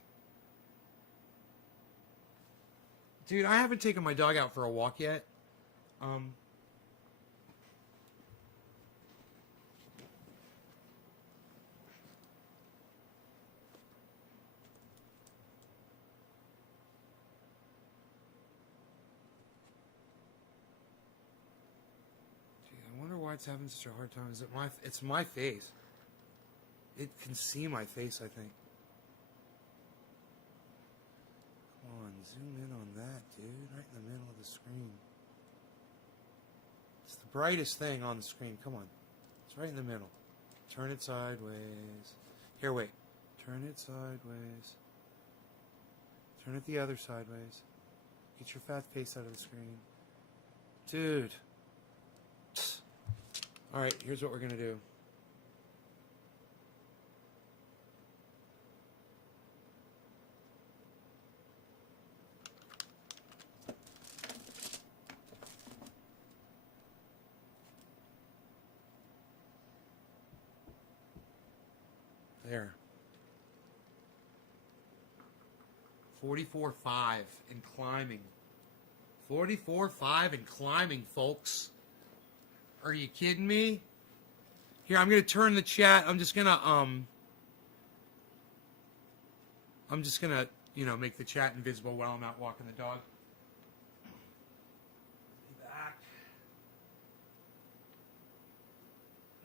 Dude, I haven't taken my dog out for a walk yet. Why it's having such a hard time? Is it it's my face. It can see my face, I think. Come on, zoom in on that, dude. Right in the middle of the screen. It's the brightest thing on the screen. Come on. It's right in the middle. Turn it sideways. Here, wait. Turn it sideways. Turn it the other sideways. Get your fat face out of the screen. Dude. All right, here's what we're going to do. There. 44.5 and climbing. 44.5 and climbing, folks. Are you kidding me? Here, I'm going to turn the chat. I'm just going to, make the chat invisible while I'm out walking the dog. Be back.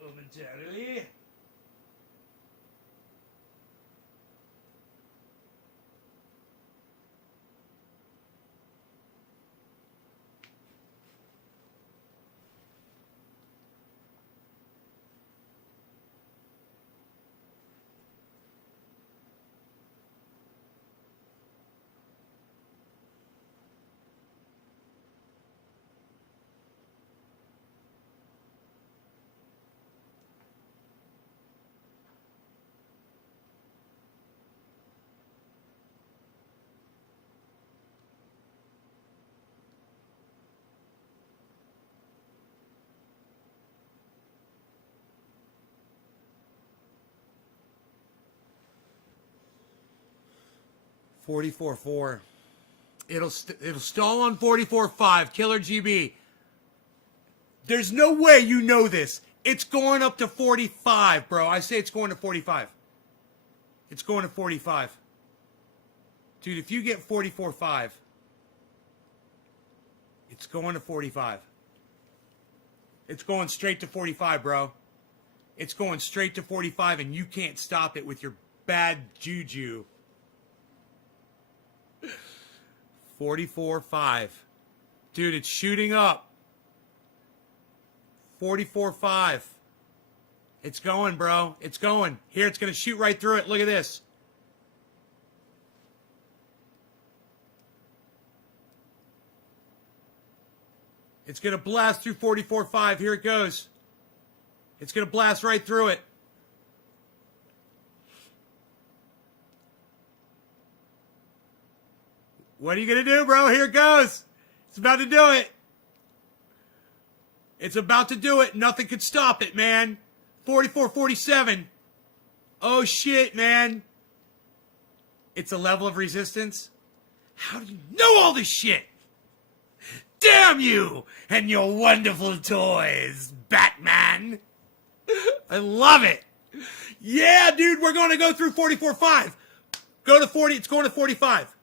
Momentarily. $44.4. It'll stall on 44.5. Killer GB. There's no way you know this. It's going up to 45, bro. I say it's going to 45. It's going to 45. Dude, if you get 44.5, it's going to 45. It's going straight to 45, bro. It's going straight to 45, and you can't stop it with your bad juju. 44.5. Dude, it's shooting up. 44.5. It's going, bro. It's going. Here, it's going to shoot right through it. Look at this. It's going to blast through 44.5. Here it goes. It's going to blast right through it. What are you going to do, bro? Here it goes. It's about to do it. It's about to do it. Nothing could stop it, man. 44.47. Oh, shit, man. It's a level of resistance. How do you know all this shit? Damn you and your wonderful toys, Batman. I love it. Yeah, dude, we're going to go through 44.5. Go to 40. It's going to 45.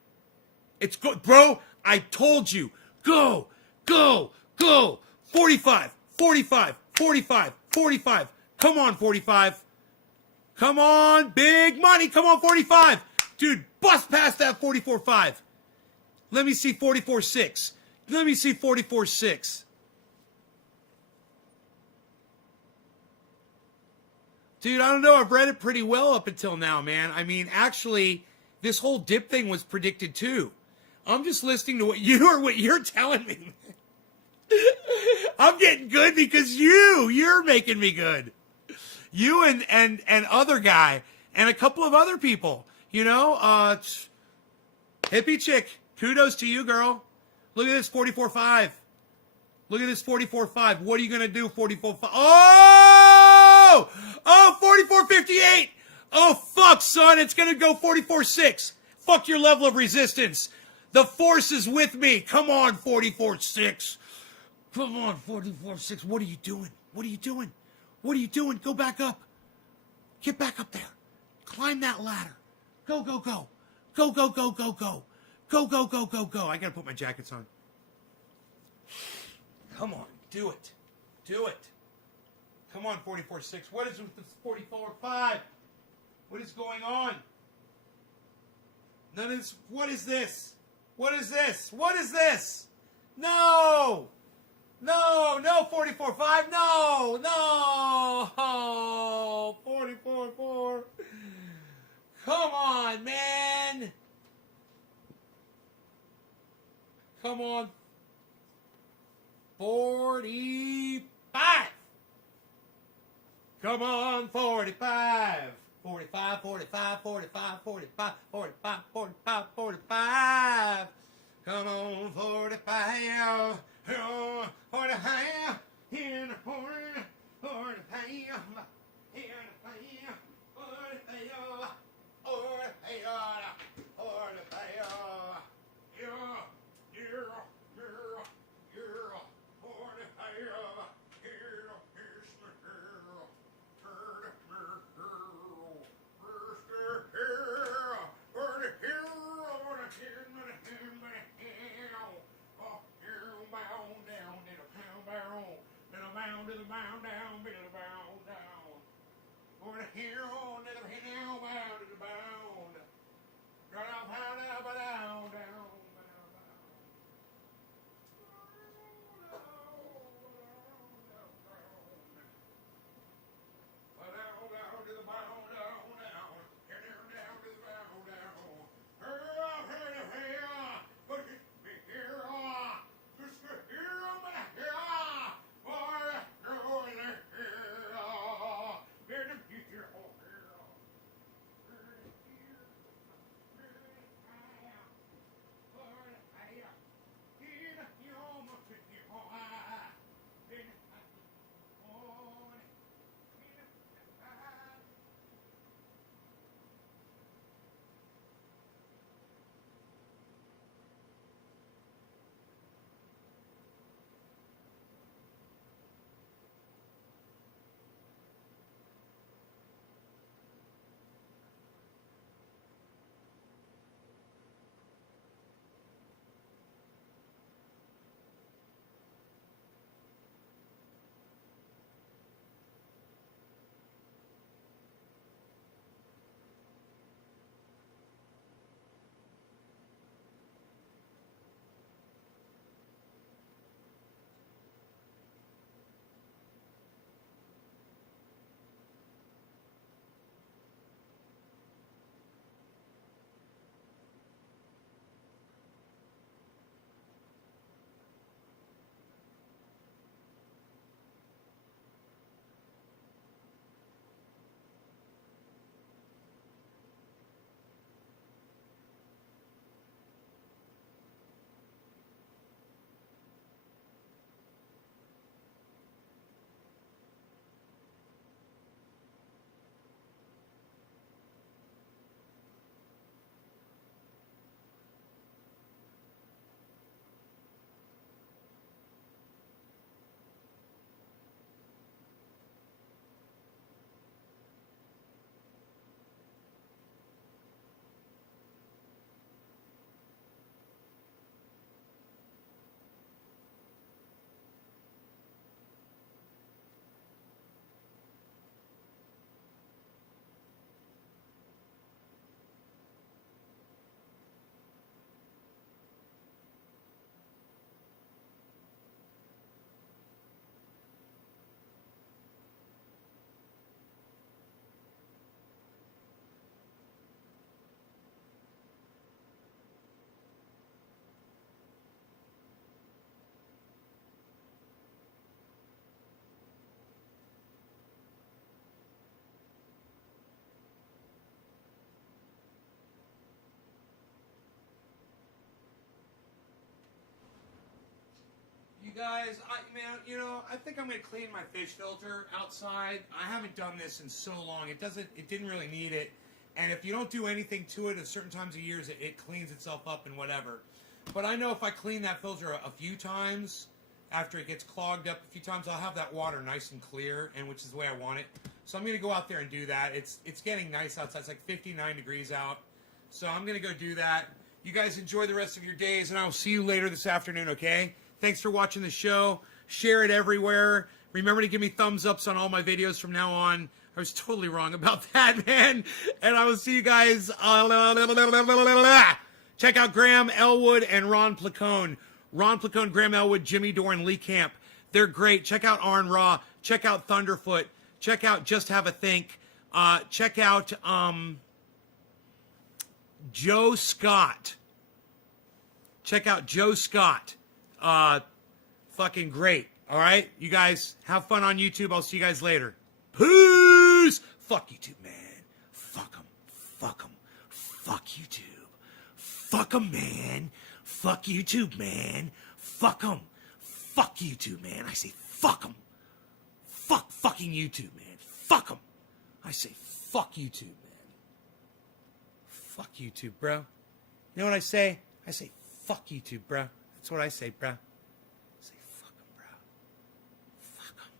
Bro, I told you. Go, go, go. 45, 45, 45, 45. Come on, 45. Come on, big money. Come on, 45. Dude, bust past that 44.5. Let me see 44.6. Let me see 44.6. Dude, I don't know. I've read it pretty well up until now, man. I mean, actually, this whole dip thing was predicted too. I'm just listening to what you're telling me. I'm getting good because you're making me good. You and other guy and a couple of other people, you know, hippie chick. Kudos to you, girl. Look at this 44.5. Look at this 44.5. What are you going to do 44.5? Oh! Oh, 44.58. Oh, fuck, son. It's going to go 44.6. Fuck your level of resistance. The force is with me. Come on, 44.6. Come on, 44.6. What are you doing? What are you doing? What are you doing? Go back up. Get back up there. Climb that ladder. Go, go, go. Go, go, go, go, go. Go, go, go, go, go. I got to put my jackets on. Come on. Do it. Do it. Come on, 44.6. What is with this 44.5? What is going on? None of this. What is this? What is this? What is this? No! No, no, 44.5. No, no. Oh, 44.4. Come on, man. Come on. 45. Come on, 45. 45, 45, 45, 45, 45, 45, 45. Come on, 45. 45. In a 45. 45. Down, You guys, I think I'm gonna clean my fish filter outside. I haven't done this in so long. It didn't really need it. And if you don't do anything to it at certain times of years, it cleans itself up and whatever. But I know if I clean that filter a few times, after it gets clogged up a few times, I'll have that water nice and clear, and which is the way I want it. So I'm going to go out there and do that. It's getting nice outside. It's like 59 degrees out. So I'm going to go do that. You guys enjoy the rest of your days, and I'll see you later this afternoon, okay? Thanks for watching the show. Share it everywhere. Remember to give me thumbs ups on all my videos from now on. I was totally wrong about that, man. And I will see you guys. Check out Graham Elwood and Ron Placone. Ron Placone, Graham Elwood, Jimmy Dorn, Lee Camp. They're great. Check out Arn Raw. Check out Thunderfoot. Check out Just Have a Think. Check out Joe Scott. Check out Joe Scott. Fucking great. All right? You guys have fun on YouTube. I'll see you guys later. Peace! Fuck YouTube, man. Fuck them. Fuck them. Fuck YouTube. Fuck them, man. Fuck YouTube, man. Fuck them. Fuck YouTube, man. I say fuck them. Fuck fucking YouTube, man. Fuck them. I say fuck YouTube, man. Fuck YouTube, bro. You know what I say? I say fuck YouTube, bro. That's what I say, bro.